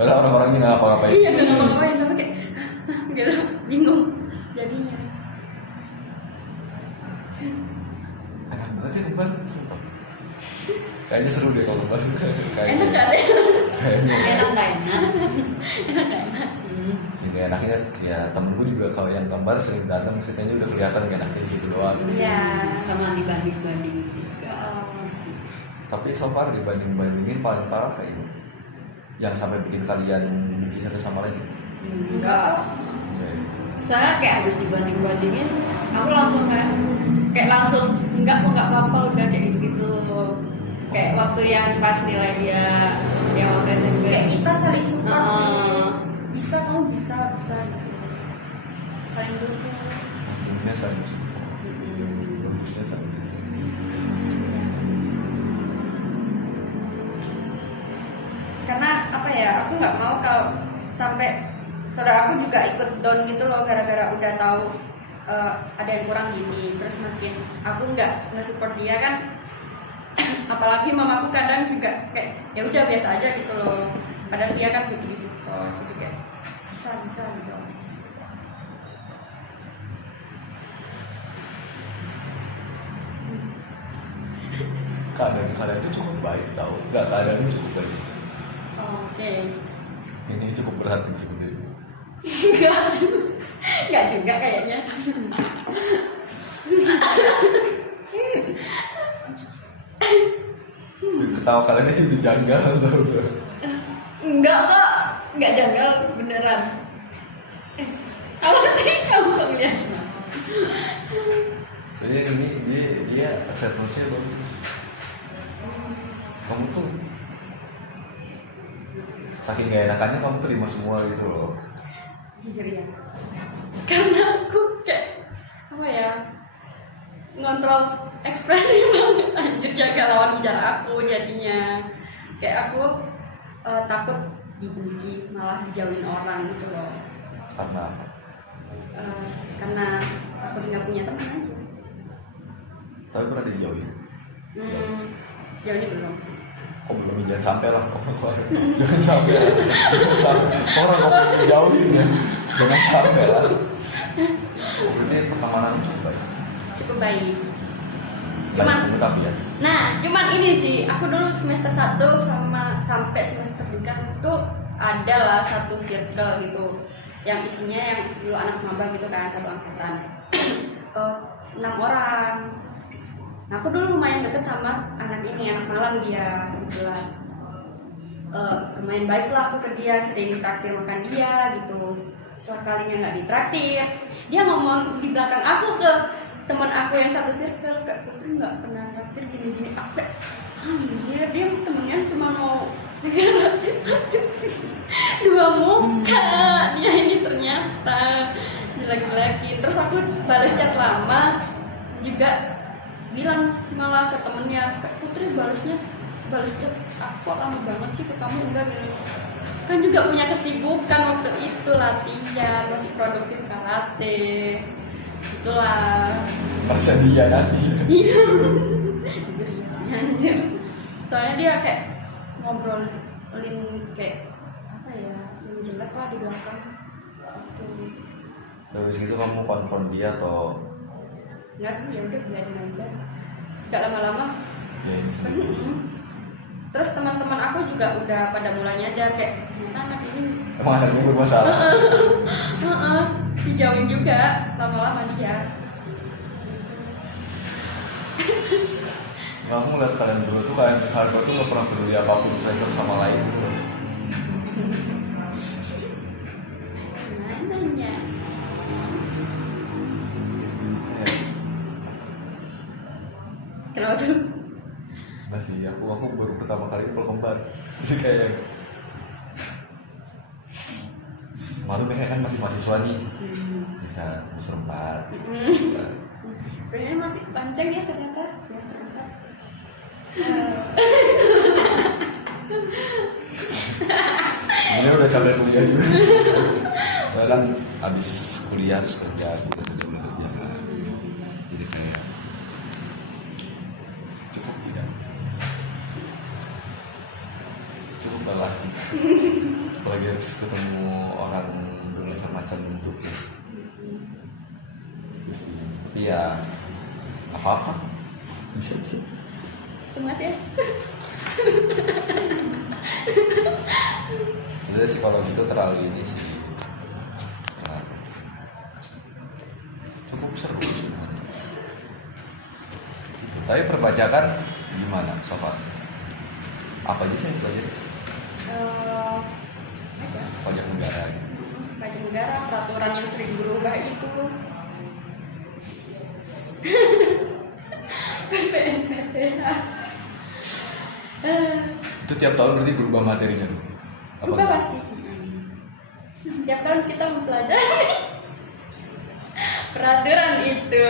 Padahal orang-orangnya nggak ngapa-ngapain. Iya, nggak ngapa-ngapain, tapi kayak gitu, bingung jadinya. Enak banget ya kembar, sumpah. Kayaknya seru deh kalau kembar. Enak gak deh? Kayaknya. Enak nggak enak? Enak gak enak? Jadi enaknya ya temenku juga kalau yang gambar sering datang ceritanya udah kelihatan gak enaknya di situ doang. Iya. Sama dibanding juga sih. Tapi so far dibanding-bandingin paling parah kayak ini. Yang sampai bikin kalian benci satu sama lain. Enggak. Soalnya kayak habis dibanding-bandingin, aku langsung kayak langsung enggak apa-apa udah kayak gitu. Kayak waktu yang pas nilai dia yang waktu SMP. Kayak kita saling support sih. Heeh. Bisa, kamu bisa gitu. Saling dukung. Untungnya saling support. Bagusnya saling support. Karena apa ya, aku nggak mau kalau sampai saudara aku juga ikut down gitu loh gara-gara udah tahu ada yang kurang gini, terus makin aku nggak nge-support dia kan. Apalagi mamaku kadang juga kayak ya udah biasa aja gitu loh, padahal dia kan butuh disupport, jadi kayak bisa gitu harus disupport. Keadaan itu cukup baik tau, nggak keadaannya cukup baik. Oke. Ini cukup berat sih sebenarnya. Nggak juga kayaknya. Ketawa kalian ini lebih janggal tau. Enggak kok, enggak janggal beneran. Apa sih kamu kok lihat? Jadi ini dia acceptance-nya bagus. Kamu tuh saking gak enakannya kamu terima semua gitu loh. Jujur ya, karena aku kayak apa ya, ngontrol ekspresi banget, anjir, jaga lawan bicara aku. Jadinya kayak aku takut dibenci, malah dijauhin orang gitu loh. Karena apa? Karena aku nggak punya teman aja. Tapi pernah dijauhin? Sejauh ini belum sih. Kok belum, jangan sampai lah. Jangan sampai lah. Orang kok dijauhin ya. Jangan sampai lah. Berarti pertemanan cukup baik. Cukup baik. Cuman tapi ya. Nah, cuman ini sih, aku dulu semester 1 sampai semester 3 tuh ada lah satu circle gitu, yang isinya yang dulu anak maba gitu kan, satu angkatan. 6 orang. Nah, aku dulu lumayan deket sama anak ini, anak Malang dia kebetulan. Lumayan baik lah aku ke dia, sering ditraktir makan dia gitu. Suatu kalinya nggak ditraktir, dia ngomong di belakang aku ke teman aku yang satu circle, Kak Putri nggak pernah traktir gini-gini. Aku kayak, anjir, dia temennya cuma mau dua muka, dia ini ternyata jelek-jelekin. Terus aku balas chat lama juga, bilang malah ke temennya, Kak Putri balas chat aku lama banget sih ke kamu, enggak gitu. Kan juga punya kesibukan waktu itu, latihan, masih produktif karate, itulah. Merasa dia nanti. Iya, jujur iya sih anjir. Soalnya dia kayak ngobrol link kayak apa ya, yang jelek lah di belakang gitu. Habis itu kamu konfront dia atau Enggak sih, ya udah biarin aja. Gak lama-lama. ya ini sendiri? Terus teman-teman aku juga udah pada mulai nyadar kayak ternyata anak ini Emang anaknya bermasalah? dijauhin juga lama-lama dia. Nah, aku ngeliat kalian dulu tuh kalian berdua tuh gak pernah peduli apapun selain satu sama lain gitu loh. Mananya? Kenapa tuh? Nah sih, aku baru pertama kali kalau kembar. Jadi kayak malu mereka kan masih mahasiswa nih, bisa berempat. Ternyata masih panjang ya ternyata semester 4. Ini udah capek kuliah juga. Soalnya kan abis kuliah terus kerja, udah kerja kan. Jadi kayak cukup tidak? Cukup lelah. Apalagi harus ketemu orang bermacam-macam bentuknya. Tapi ya apa-apa bisa. Semangat ya. Sebenarnya sih kalau gitu terlalu ini sih. Nah, cukup seru sih. Tapi perpajakan gimana, Sofa? Apa aja sih yang dipelajari? Ada Pajak negara. pajak negara, peraturan yang sering berubah itu. PPNPPH. Itu tiap tahun berarti berubah materinya tuh? Apa Berubah enggak? pasti. Tiap tahun kita mempelajari peraturan itu.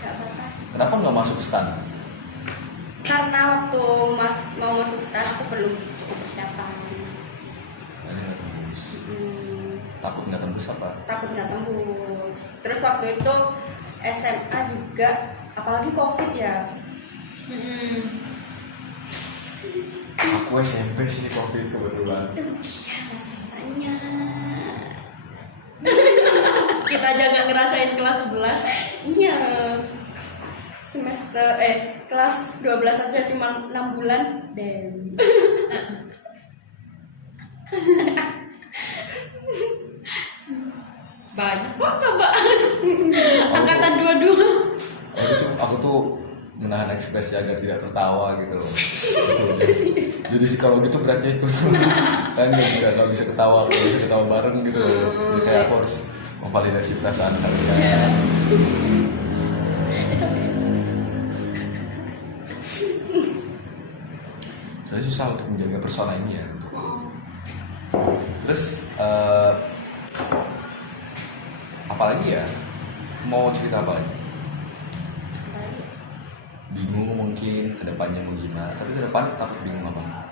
Gak apa-apa. Kenapa nggak masuk stan? Karena waktu mau masuk stan aku perlu cukup persiapan. Ini nggak tembus. Takut nggak tembus apa? Takut nggak tembus. Terus waktu itu SMA juga, apalagi COVID ya. Aku SMP sih COVID kebetulan. Itu dia masalahnya. Kita aja nggak ngerasain kelas 11. Iya. Kelas 12 aja cuma 6 bulan. Dan banyak kok coba. Angkatan 22. Aku tuh menahan ekspresi agar tidak tertawa gitu loh. Jadi sih kalau gitu beratnya itu kan nggak bisa ketawa, nggak bisa ketawa bareng gitu loh. Jadi kayak aku harus memvalidasi perasaan kalian. It's okay. Saya susah untuk menjaga persona ini ya. Terus apalagi ya? Mau cerita apa lagi? Bingung mungkin kedepannya mau gimana, tapi ke depan takut bingung apa?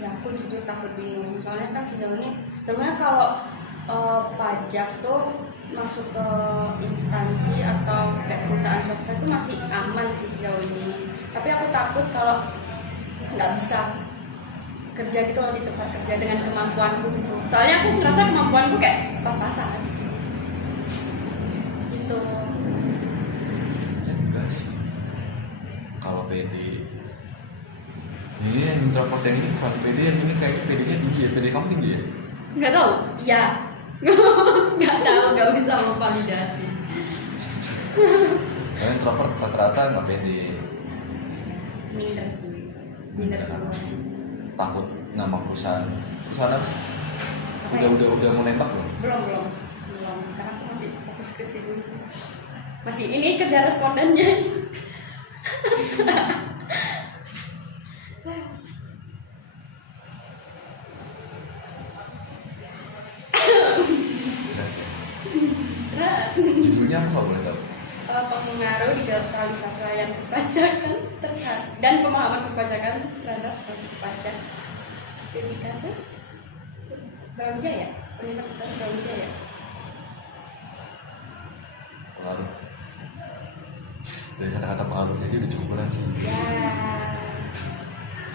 Ya aku jujur takut bingung, soalnya kan sejauh ini sebenarnya kalau pajak tuh masuk ke instansi atau kayak perusahaan swasta itu masih aman sih sejauh ini. Tapi aku takut kalau nggak bisa kerja gitu loh di tempat kerja dengan kemampuanku gitu. Soalnya aku ngerasa kemampuanku kayak pas-pasan gitu. Ya enggak sih. Kalau PD ini yang introvert yang ini bukan PD, yang ini kayaknya PD-nya tinggi ya. PD kamu tinggi ya? Nggak tahu, iya. Nggak tahu, nggak bisa memvalidasi. Yang introvert rata-rata nggak PD. Minder sih, minder duluan. Takut nama perusahaan apa sih? Apa ya? Udah mau nembak belum? Belum, karena aku masih fokus kerja dulu sih. Masih ini kerja respondennya. Berat. Judulnya apa kalau boleh tahu? Pengaruh digitalisasi layanan perpajakan dan pemahaman perpajakan terhadap wajib pajak. Studi kasus Brawijaya, Universitas Brawijaya. Pengaruh. Dari kata-kata pengaruhnya aja udah cukup berat sih. Ya,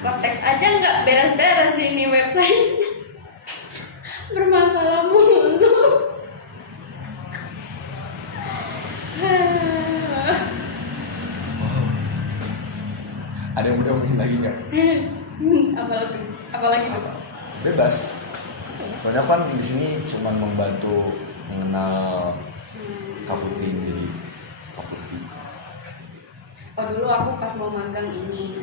konteks aja nggak beres-beres ini website. Bermasalah mulu. Wow. Ada yang udah mungkin lagi nggak? Apalagi tuh Pak? Bebas. Soalnya kan di sini cuma membantu mengenal Kak Putri jadi Kak Putri. Oh dulu aku pas mau magang ini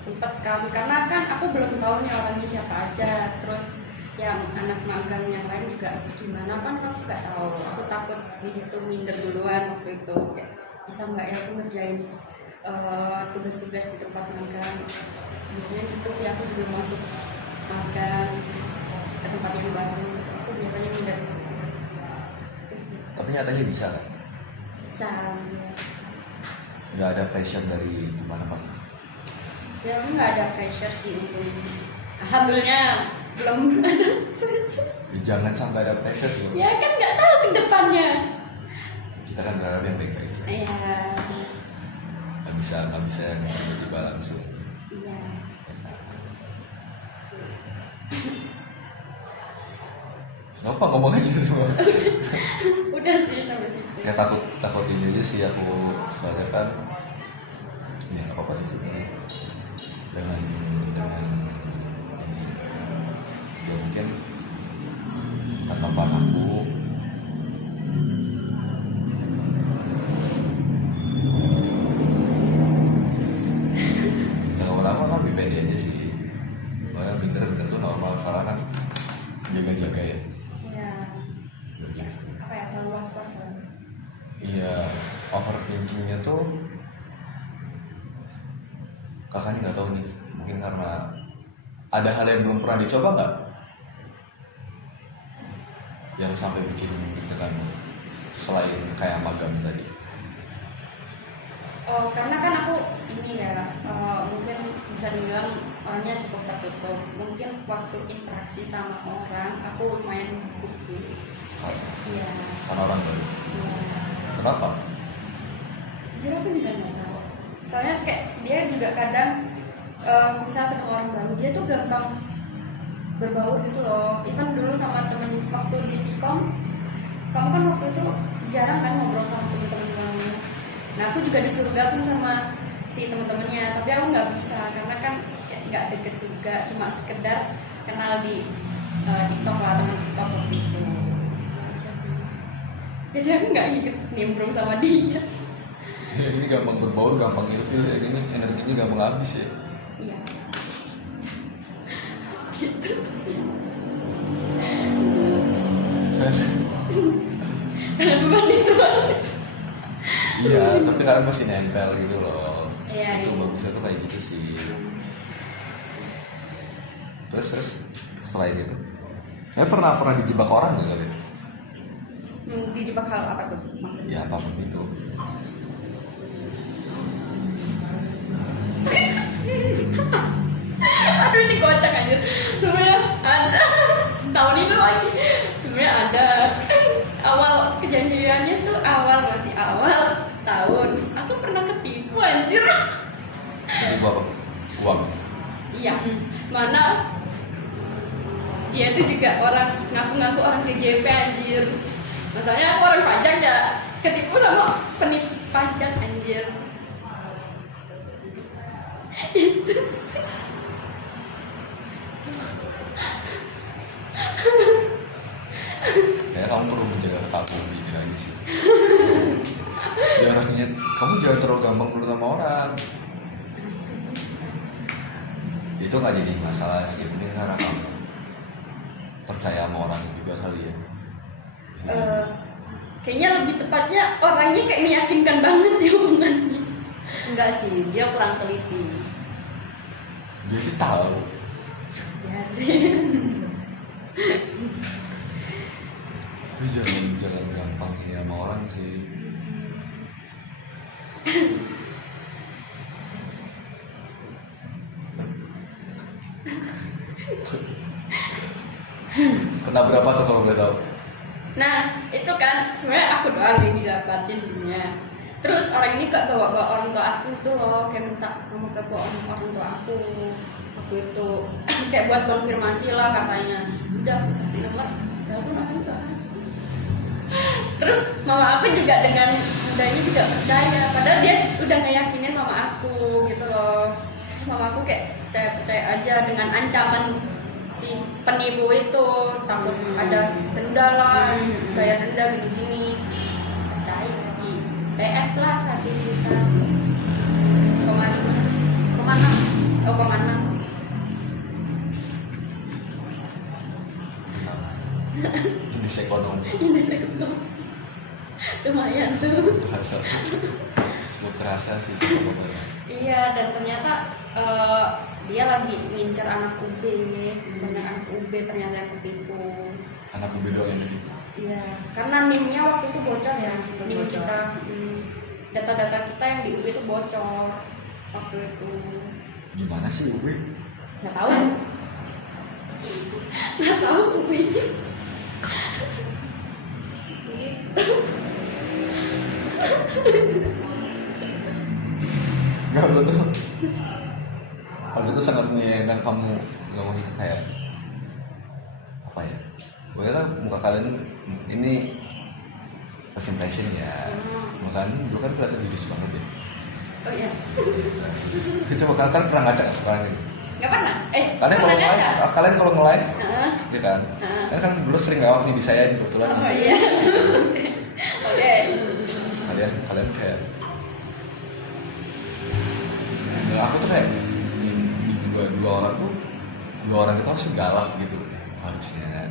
sempet kan, karena kan aku belum tahu nih orangnya siapa aja, terus yang anak magang yang lain juga gimana kan aku nggak tahu. Aku takut di situ minder duluan waktu itu, kayak bisa nggak ya aku ngerjain tugas-tugas di tempat magang. Biasanya gitu sih aku sebelum masuk magang ke tempat yang baru, aku biasanya minder. Tapi nyatanya bisa. Bisa. Nggak ada pressure dari kemana-mana. Ya aku nggak ada pressure sih untungnya. Alhamdulillah belum ada pressure. Ya, jangan sampai ada pressure loh. Ya kan nggak tahu ke depannya. Kita kan berharap yang baik-baik. Iya. Nggak bisa yang tiba-tiba langsung. Iya. Ngapa ngomongnya gitu semua? Udah sih sampai situ. Kayak takut ini aja sih aku, soalnya kan ya nggak apa-apa sih sebenarnya dengan ini ya mungkin tanggapan aku tanggapan aku kan pribadi aja sih, soalnya bener-bener tuh normal, soalnya kan jaga-jaga ya. Iya. Ya, apa ya terlalu was-was lah. Iya, overthinkingnya tuh kakaknya nggak tahu nih, mungkin karena ada hal yang belum pernah dicoba nggak yang sampai bikin gitu kan, selain kayak magang tadi. Oh karena kan aku ini ya mungkin bisa dibilang orangnya cukup tertutup. Mungkin waktu interaksi sama orang aku lumayan gugup sih. Iya. Kan orang baru. Iya. Kenapa? Jujur aku juga nggak tahu. Soalnya kayak dia juga kadang misalnya ketemu orang baru dia tuh gampang berbaur gitu loh. Even dulu sama temen waktu di Tikom, kamu kan waktu itu jarang kan ngobrol sama temen-temen kamu. Nah aku juga disuruh gabung sama si temen-temennya, tapi aku nggak bisa karena kan nggak deket juga, cuma sekedar kenal di TikTok lah, teman TikTok waktu itu. Aja sih. Jadi aku nggak ikut nimbrung sama dia. Ya, ini gampang berbaur, gampang ilfil ya, ini energinya gampang habis ya. Iya. Gitu. Jangan berbanding terbalik. Iya, tapi kalian masih nempel gitu loh. Iya, Itu iya. bagusnya tuh kayak gitu sih. Terus selain itu, saya pernah dijebak orang nggak kalian? Dijebak hal apa tuh maksudnya? Ya apapun itu. Aduh ini kocak aja. Sebenarnya ada tahun ini lagi. Sebenarnya ada awal kejadiannya tuh masih awal tahun. Aku pernah ketipu anjir. Jadi apa? Uang. Iya. Mana dia itu juga orang ngaku-ngaku orang KJP anjir. Masalahnya aku orang pajak ya ketipu sama penipu pajak anjir. Itu sih. Ya kamu perlu menjaga kamu ini lagi sih. Ya orangnya, kamu jangan terlalu gampang menurut sama orang. Itu nggak jadi masalah sih, mungkin karena kamu percaya sama orang juga kali ya. Kayaknya lebih tepatnya orangnya kayak meyakinkan banget sih hubungannya. Enggak sih, dia kurang teliti. Dia sih tahu. Ya sih. Tapi jangan gampang ini sama orang sih. Kena berapa tuh kalau boleh tahu? Nah itu kan sebenarnya aku doang yang didapatin sebenarnya. Terus orang ini kok bawa orang tua aku itu loh, kayak minta nomor telepon orang tua aku waktu itu kayak buat konfirmasi lah katanya. Udah aku kasih nomor telepon orang tua. Terus mama aku juga dengan mudahnya juga percaya, padahal dia udah ngeyakinin mama aku gitu loh. Terus mama aku kayak percaya aja dengan ancaman si penipu itu, takut ada denda lah, bayar denda gini-gini. Percaya lagi, TF lah 1 juta, 1,5, 6. Ini ekonomi Ini saya lumayan tuh. terasa, cukup terasa sih sebenarnya. Iya, dan ternyata dia lagi ngincer anak UB, banyak anak UB ternyata yang ketipu. Anak UB doang yang jadi. Iya, karena NIM-nya waktu itu bocor ya, NIM bocor. kita, data-data kita yang di UB itu bocor waktu itu. Gimana sih UB? Nggak tahu, nggak tahu UB-nya. Enggak, lu tuh sangat menyayangkan kamu, nggak mau kayak apa ya? Gue kan muka kalian ini first impression ya, muka kalian dulu kan kelihatan judis banget ya. Oh iya, Coba kalian pernah ngaca nggak pernah ini? nggak pernah. Kalian kalau nge-live, Heeh. ya kan? Kan dulu sering ngawak nih di saya nih kebetulan. Oh iya. Oke. Kalian kayak aku tuh kayak di dua orang itu harusnya galak gitu harusnya.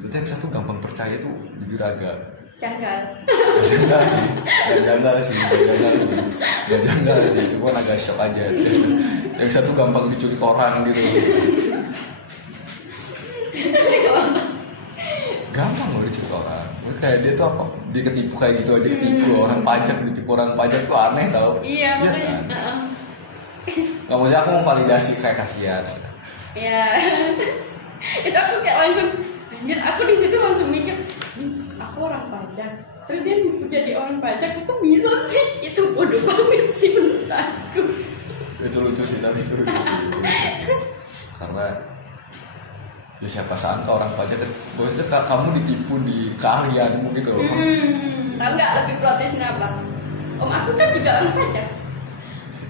Terus yang satu gampang percaya tuh jujur agak Janggal. Gak janggal sih, cuma agak shock aja. Yang satu gampang diculik orang gitu. Gampang loh diculik orang. Kayak dia tuh apa? Dia ketipu kayak gitu aja, ketipu loh. Orang pajak, ditipu orang pajak tuh aneh tau. Iya, makanya. Kan? Gak maksudnya aku mau validasi kayak kasihan. Iya. Itu aku kayak langsung anjir, aku di situ langsung mikir, aku orang pajak. Terus dia jadi orang pajak, aku bisa sih? Itu bodoh banget sih menurut aku. Itu lucu sih, tapi itu lucu sih. Karena ya siapa sangka orang pajak kan, maksudnya kamu ditipu di keahlianmu gitu loh. Tahu nggak lebih plot twistnya apa? Om aku kan juga orang pajak.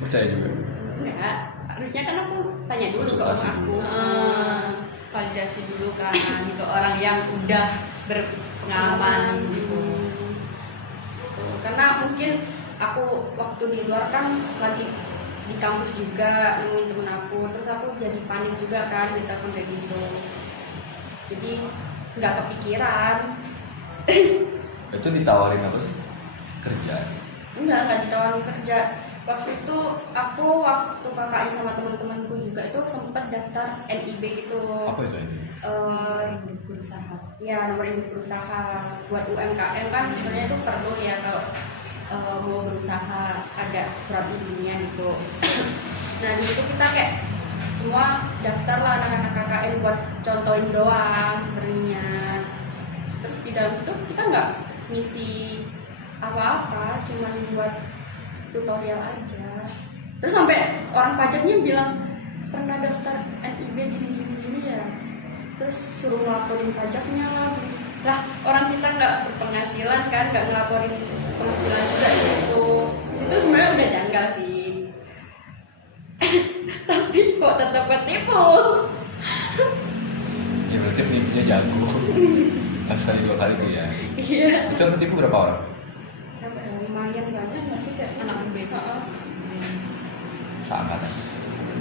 Percaya juga. Enggak, harusnya kan aku tanya dulu ke om Konsultasi aku. dulu. Validasi dulu kan ke orang yang udah berpengalaman gitu. Karena mungkin aku waktu di luar kan lagi di kampus juga nemuin temen aku, terus aku jadi panik juga kan ditelepon kayak gitu. Jadi nggak kepikiran. Itu ditawarin apa sih? Kerjaan. Nggak ditawarin kerja. Waktu itu aku waktu KKN sama teman-temanku juga itu sempat daftar NIB gitu. Apa itu ini? Induk berusaha. Ya, nomor induk berusaha buat UMKM kan sebenarnya itu perlu ya kalau mau berusaha ada surat izinnya gitu. Nah di situ kita kayak semua daftar lah anak-anak KKN buat contohin doang sebenarnya. Terus di dalam situ kita nggak ngisi apa-apa, cuman buat tutorial aja. Terus sampai orang pajaknya bilang pernah daftar NIB gini ya. Terus suruh ngelaporin pajaknya lah. Lah orang kita nggak berpenghasilan kan, nggak ngelaporin penghasilan juga di situ. Di situ sebenarnya udah janggal sih. Tapi kok tetap ketipu. Ya berarti penipunya jago. Sekali 2 kali tuh ya. Iya. Itu yang ketipu berapa orang? Berapa ya? Lumayan banyak nggak sih kayak Anak UB. Seangkatan.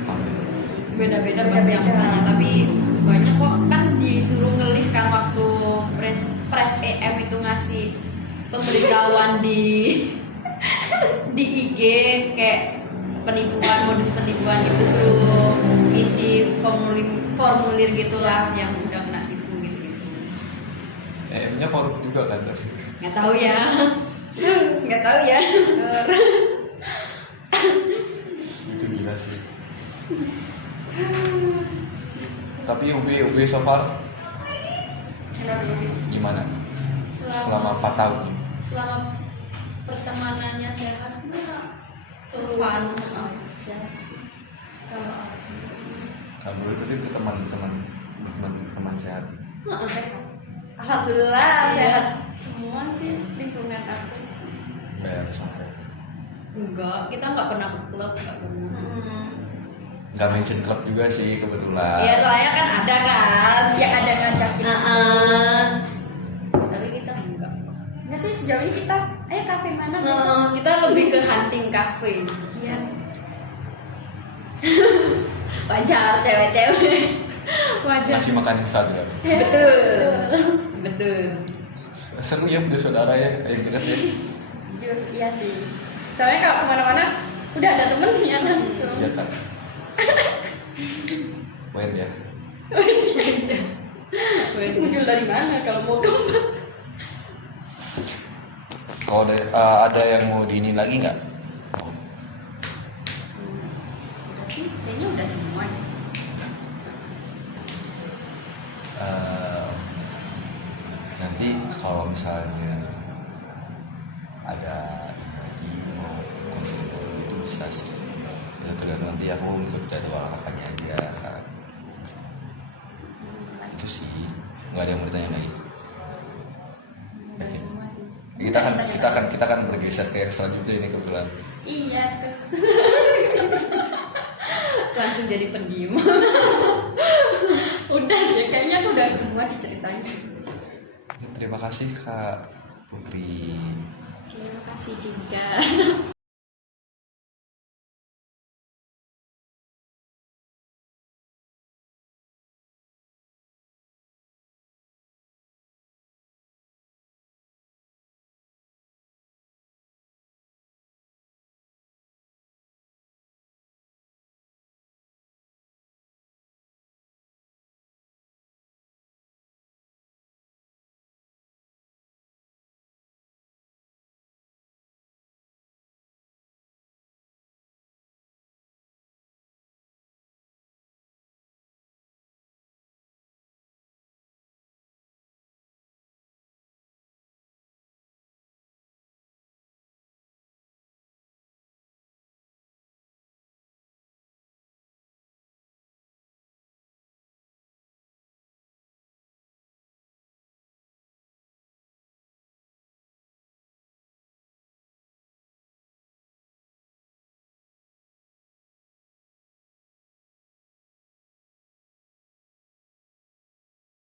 Hampir. Beda-beda pasti angkanya, tapi banyak kok kan disuruh ngelis kan waktu pres EM itu ngasih pemberitahuan di IG kayak penipuan, modus penipuan gitu, suruh isi formulir gitulah yang udah kena tipu gitu. EM-nya korup juga kan? Nggak tahu ya. nggak tahu ya. Itu gila sih. Tapi UB so far gimana? Selama 4 tahun. Selama pertemanannya sehat mah Sopan sopan aja sih kalau aku. Kamu berarti itu teman sehat. Heeh, sehat. Alhamdulillah Iya. sehat semua sih lingkungan aku. Bayar sampai. enggak, kita nggak pernah ke klub, nggak pernah. Nggak mention klub juga sih kebetulan. Iya soalnya kan ada kan yang ada ngajakin. Tapi kita enggak. Nggak sih sejauh ini kita ayo kafe mana besok? Kita lebih ke hunting cafe. Iya. Wajar cewek-cewek. Wajar. Masih makan Instagram. Betul. Betul. Seru ya udah saudara ya, ayo dekat ya. Jujur, iya sih. Soalnya kalau kemana-mana udah ada temennya nanti suruh. Iya kan. Wait ya. Terus muncul dari mana kalau mau gambar? Kalau ada yang mau diinin lagi nggak? Kayaknya udah semua ya. Nanti kalau misalnya ada lagi mau konsul itu bisa sih. Ya tergantung nanti aku ikut jadwal kakaknya aja kan. Itu sih nggak ada yang mau ditanya lagi. Udah semua sih. Kita kan bergeser ke yang selanjutnya ini kebetulan. Iya tuh. Langsung jadi pendiam. Udah ya kayaknya aku udah semua diceritain. Terima kasih Kak Putri. Terima kasih juga.